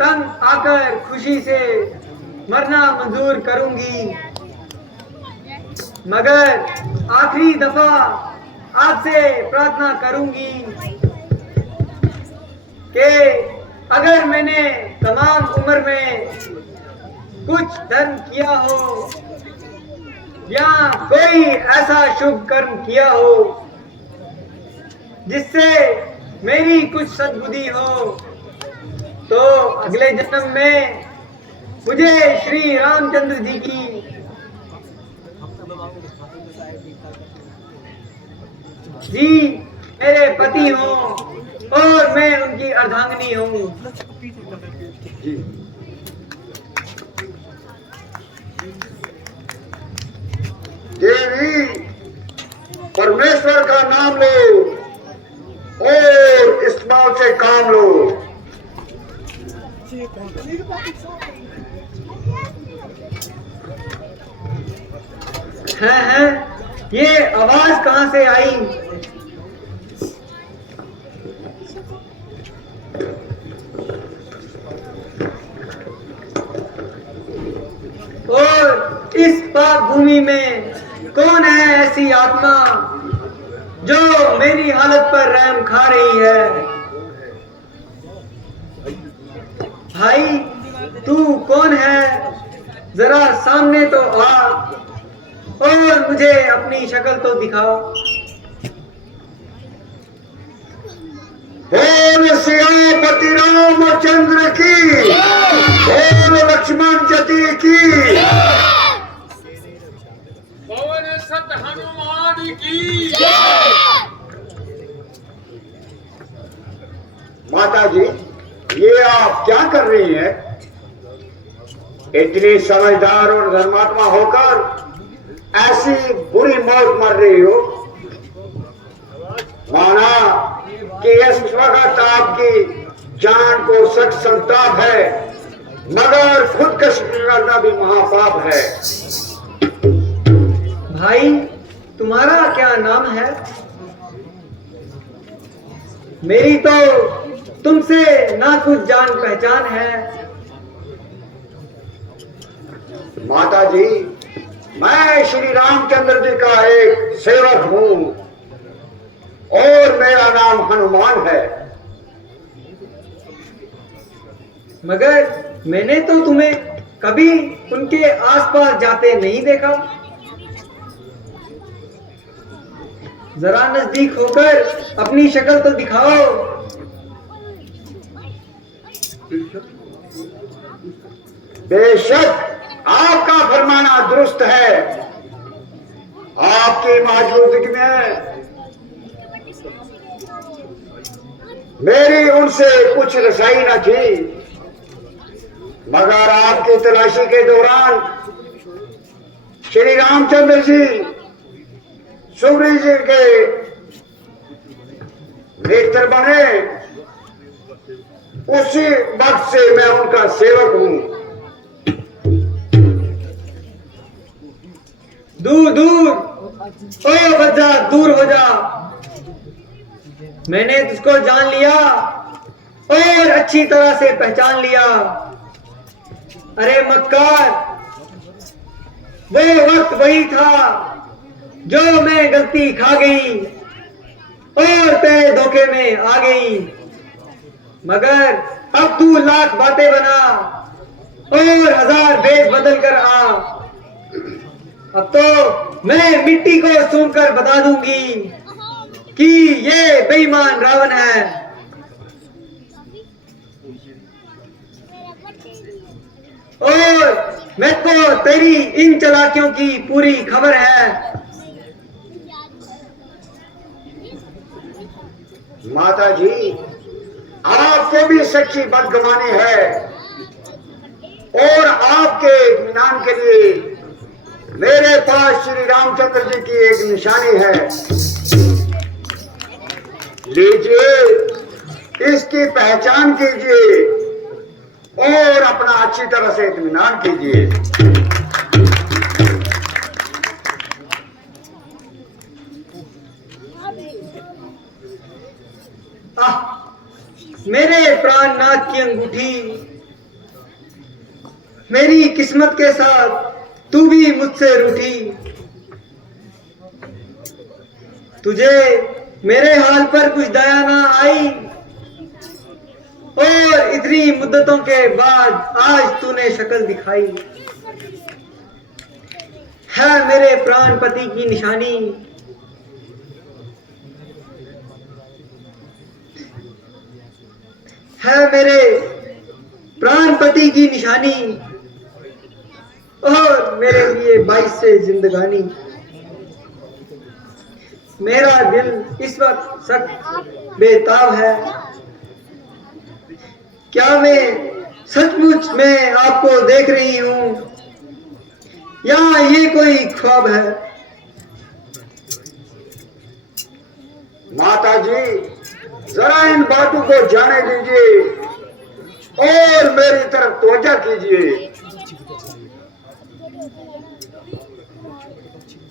तंग आकर खुशी से मरना मंजूर करूंगी, मगर आखिरी दफा आपसे प्रार्थना करूंगी कि अगर मैंने तमाम उम्र में कुछ धर्म किया हो या कोई ऐसा शुभ कर्म किया हो जिससे मेरी कुछ सद्बुद्धि हो, तो अगले जन्म में मुझे श्री रामचंद्र जी की जी मेरे पति हो और मैं उनकी अर्धांगिनी हूँ। देवी परमेश्वर का नाम लो और इस बात से काम लो। है ये आवाज कहाँ से आई? और इस पाप भूमि में कौन है ऐसी आत्मा जो मेरी हालत पर रहम खा रही है? भाई तू कौन है? जरा सामने तो आ और मुझे अपनी शक्ल तो दिखाओ। बोल सियापति रामचंद्र की, बोल लक्ष्मण जति की, पवन सत हनुमान की। माता जी, ये आप क्या कर रही हैं? इतनी समझदार और धर्मात्मा होकर ऐसी बुरी मौत मर रही हो। माना कि इस वक्त आपकी जान को सख्त संताप है, मगर खुदकशी करना भी महापाप है। भाई तुम्हारा क्या नाम है? मेरी तो तुमसे ना कुछ जान पहचान है। माता जी, मैं श्री रामचंद्र जी का एक सेवक हूँ और मेरा नाम हनुमान है। मगर मैंने तो तुम्हें कभी उनके आसपास जाते नहीं देखा। जरा नजदीक होकर अपनी शक्ल तो दिखाओ। बेशक आपका फरमाना दुरुस्त है। आपकी मौजूदगी में मेरी उनसे कुछ रसाई न थी, मगर आपकी तलाशी के दौरान श्री रामचंद्र जी सुग्रीव जी के मित्र बने। उसी वक्त से मैं उनका सेवक हूं। दूर दूर ओ बच्चा, दूर हो जा। मैंने तुझको जान लिया और अच्छी तरह से पहचान लिया। अरे मक्कार, वो वक्त वही था जो मैं गलती खा गई और तेरे धोखे में आ गई। मगर अब तू लाख बातें बना और हजार भेष बदल कर आ। अब तो मैं मिट्टी को सूंघ कर बता दूंगी कि ये बेईमान रावण है। और मेरे को तेरी इन चालाकियों की पूरी खबर है। माता जी, आपको भी सच्ची बदगुमानी है और आपके इत्मीनान के लिए मेरे पास श्री रामचंद्र जी की एक निशानी है। लीजिए, इसकी पहचान कीजिए और अपना अच्छी तरह से इत्मीनान कीजिए। मेरे प्राणनाथ की अंगूठी, मेरी किस्मत के साथ तू भी मुझसे रूठी। तुझे मेरे हाल पर कुछ दया ना आई और इतनी मुद्दतों के बाद आज तूने शक्ल दिखाई। है मेरे प्राणपति की निशानी, है मेरे प्राणपति की निशानी और मेरे लिए 22 से जिंदगानी। मेरा दिल इस वक्त सख्त बेताब है। क्या मैं सचमुच में आपको देख रही हूं या ये कोई ख्वाब है? माता जी, जरा इन बातों को जाने दीजिए और मेरी तरफ तवज्जो कीजिए।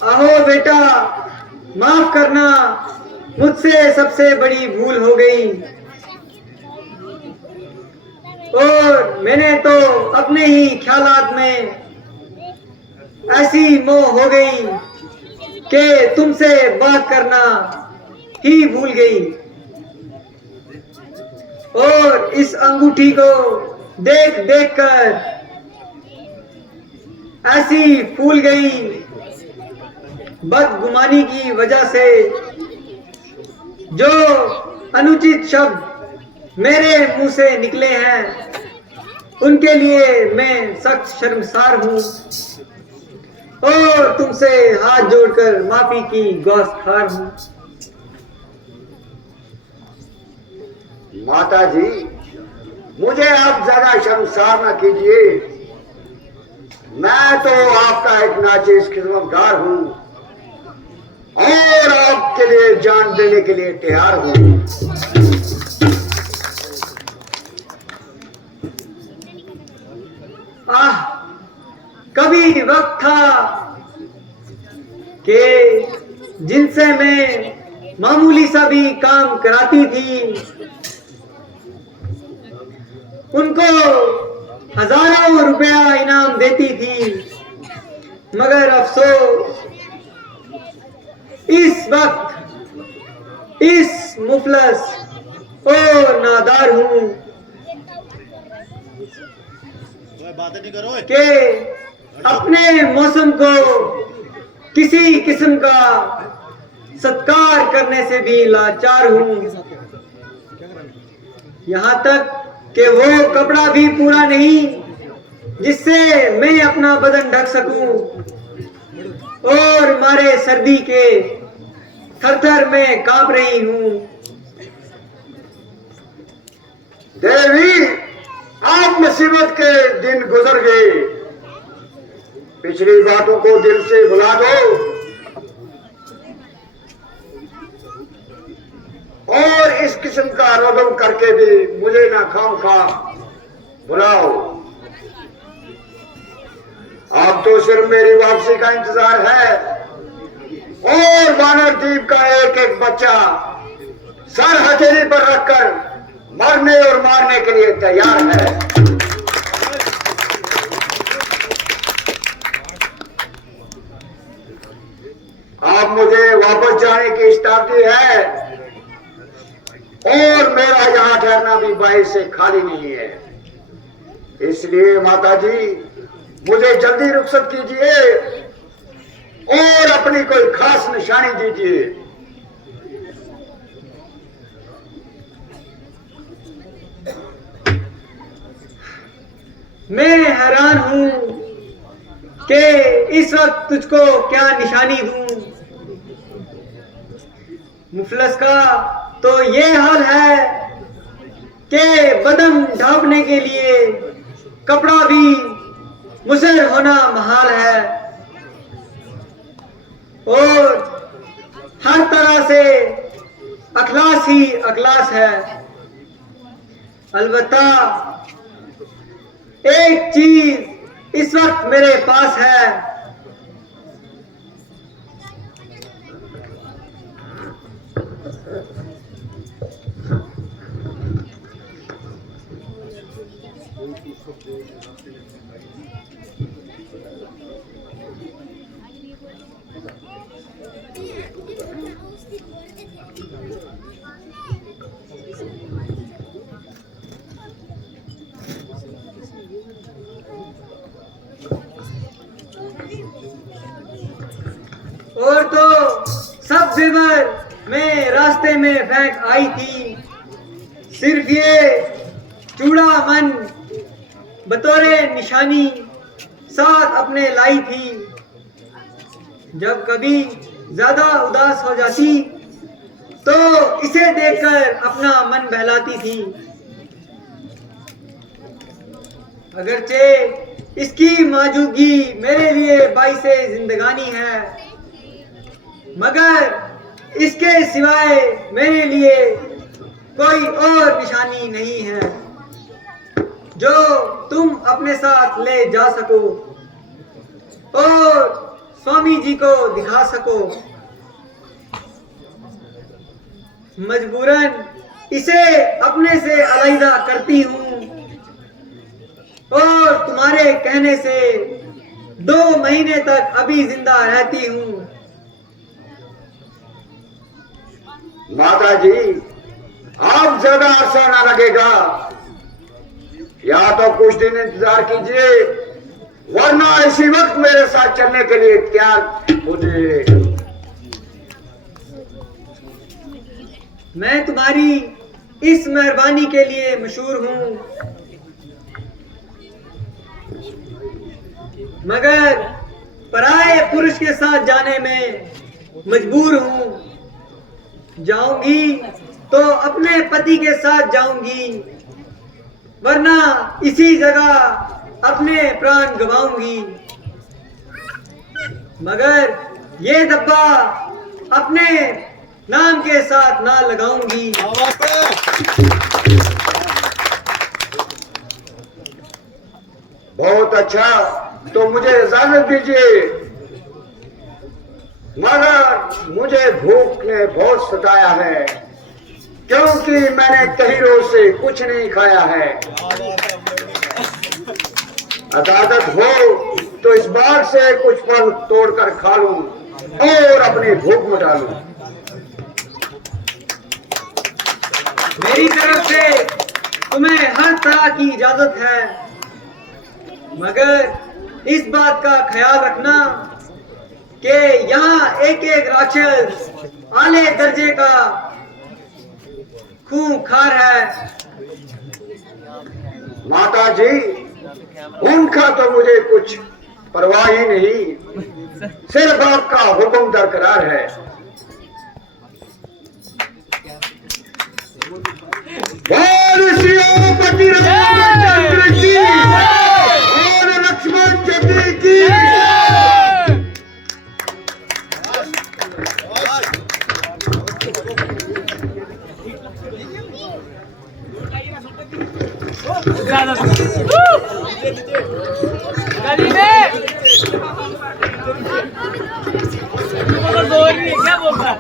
आहो बेटा, माफ करना, मुझसे सबसे बड़ी भूल हो गई और मैंने तो अपने ही ख्यालात में ऐसी मोह हो गई कि तुमसे बात करना ही भूल गई और इस अंगूठी को देख देख कर ऐसी फूल गई बदगुमानी की वजह से। जो अनुचित शब्द मेरे मुंह से निकले हैं उनके लिए मैं सख्त शर्मसार हूं और तुमसे हाथ जोड़कर माफी की गुज़ार हूं। माता जी, मुझे आप ज्यादा शर्मसार न कीजिए। मैं तो आपका एक नाचीज खिदमतगार हूं और आपके लिए जान देने के लिए तैयार हूं। कभी वक्त था कि जिनसे मैं मामूली सा भी काम कराती थी उनको हजारों रुपया इनाम देती थी। मगर अफसोस, इस वक्त इस मुफलस और नादार हूं कि अपने मौसम को किसी किस्म का सत्कार करने से भी लाचार हूं। यहाँ तक कि वो कपड़ा भी पूरा नहीं जिससे मैं अपना बदन ढक सकूं और मारे सर्दी के थर-थर में कांप रही हूं। देवी, आप मुसीबत के दिन गुजर गए। पिछली बातों को दिल से भुला दो और इस किस्म का रोदन करके भी मुझे ना खामखा बुलाओ। अब तो सिर्फ मेरी वापसी का इंतजार है और वानर द्वीप का एक एक बच्चा सर हथेली पर रखकर मरने और मारने के लिए तैयार है। अब मुझे वापस जाने की शताब्दी है और मेरा यहाँ ठहरना भी बाइस से खाली नहीं है। इसलिए माता जी मुझे जल्दी रुखसत कीजिए और अपनी कोई खास निशानी दीजिए। मैं हैरान हूं कि इस वक्त तुझको क्या निशानी दूं। मुफलस का तो ये हाल है कि बदन ढांपने के लिए कपड़ा भी मुसर होना महाल है और हर तरह से अखलास ही अखलास है। अलबत्ता एक चीज इस वक्त मेरे पास है। और तो सब जेवर मैं रास्ते में फेंक आई थी, सिर्फ ये चूड़ा मन बतौरे निशानी साथ अपने लाई थी। जब कभी ज्यादा उदास हो जाती तो इसे देखकर अपना मन बहलाती थी। अगरचे इसकी मौजूदगी मेरे लिए बाइसे जिंदगानी है, मगर इसके सिवाय मेरे लिए कोई और निशानी नहीं है जो तुम अपने साथ ले जा सको और स्वामी जी को दिखा सको। मजबूरन इसे अपने से अलग करती हूँ और तुम्हारे कहने से 2 महीने तक अभी जिंदा रहती हूँ। माता जी आप ज्यादा अरसा ना लगेगा, या तो कुछ दिन इंतजार कीजिए वरना इसी वक्त मेरे साथ चलने के लिए तैयार हो जाइए। मैं तुम्हारी इस मेहरबानी के लिए मशहूर हूँ, मगर पराये पुरुष के साथ जाने में मजबूर हूँ। जाऊंगी तो अपने पति के साथ जाऊंगी, वरना इसी जगह अपने प्राण गवाऊंगी। मगर ये धब्बा अपने नाम के साथ ना लगाऊंगी। बहुत अच्छा, तो मुझे इजाजत दीजिए, मगर मुझे भूख ने बहुत सताया है क्योंकि मैंने कई रोज से कुछ नहीं खाया है। इजाजत हो तो इस बार से कुछ फल तोड़कर खा लूं और अपनी भूख मिटा लूं। मेरी तरफ से तुम्हें हर तरह की इजाजत है, मगर इस बात का ख्याल रखना कि यहाँ एक एक राक्षस आले दर्जे का खूंखार है। माता जी उनका तो मुझे कुछ परवाह ही नहीं, सिर्फ आपका हुक्म दरकरार है। बोल श्रीपति रामचंद्र की और लक्ष्मण जी की। क्या बोल रहा है?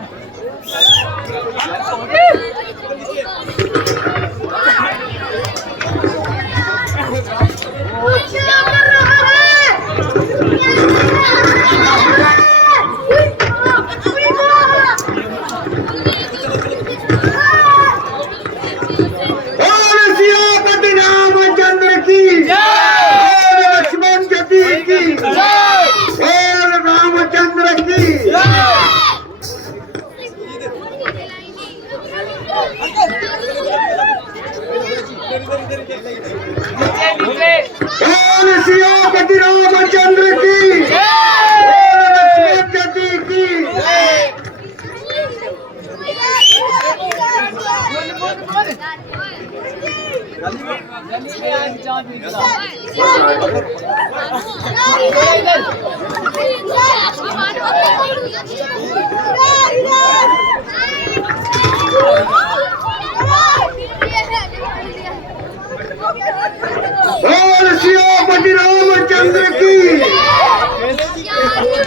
बोल सियापति रामचंद्र की,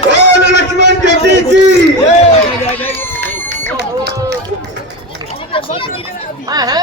बोल लक्ष्मण जी की। हाँ है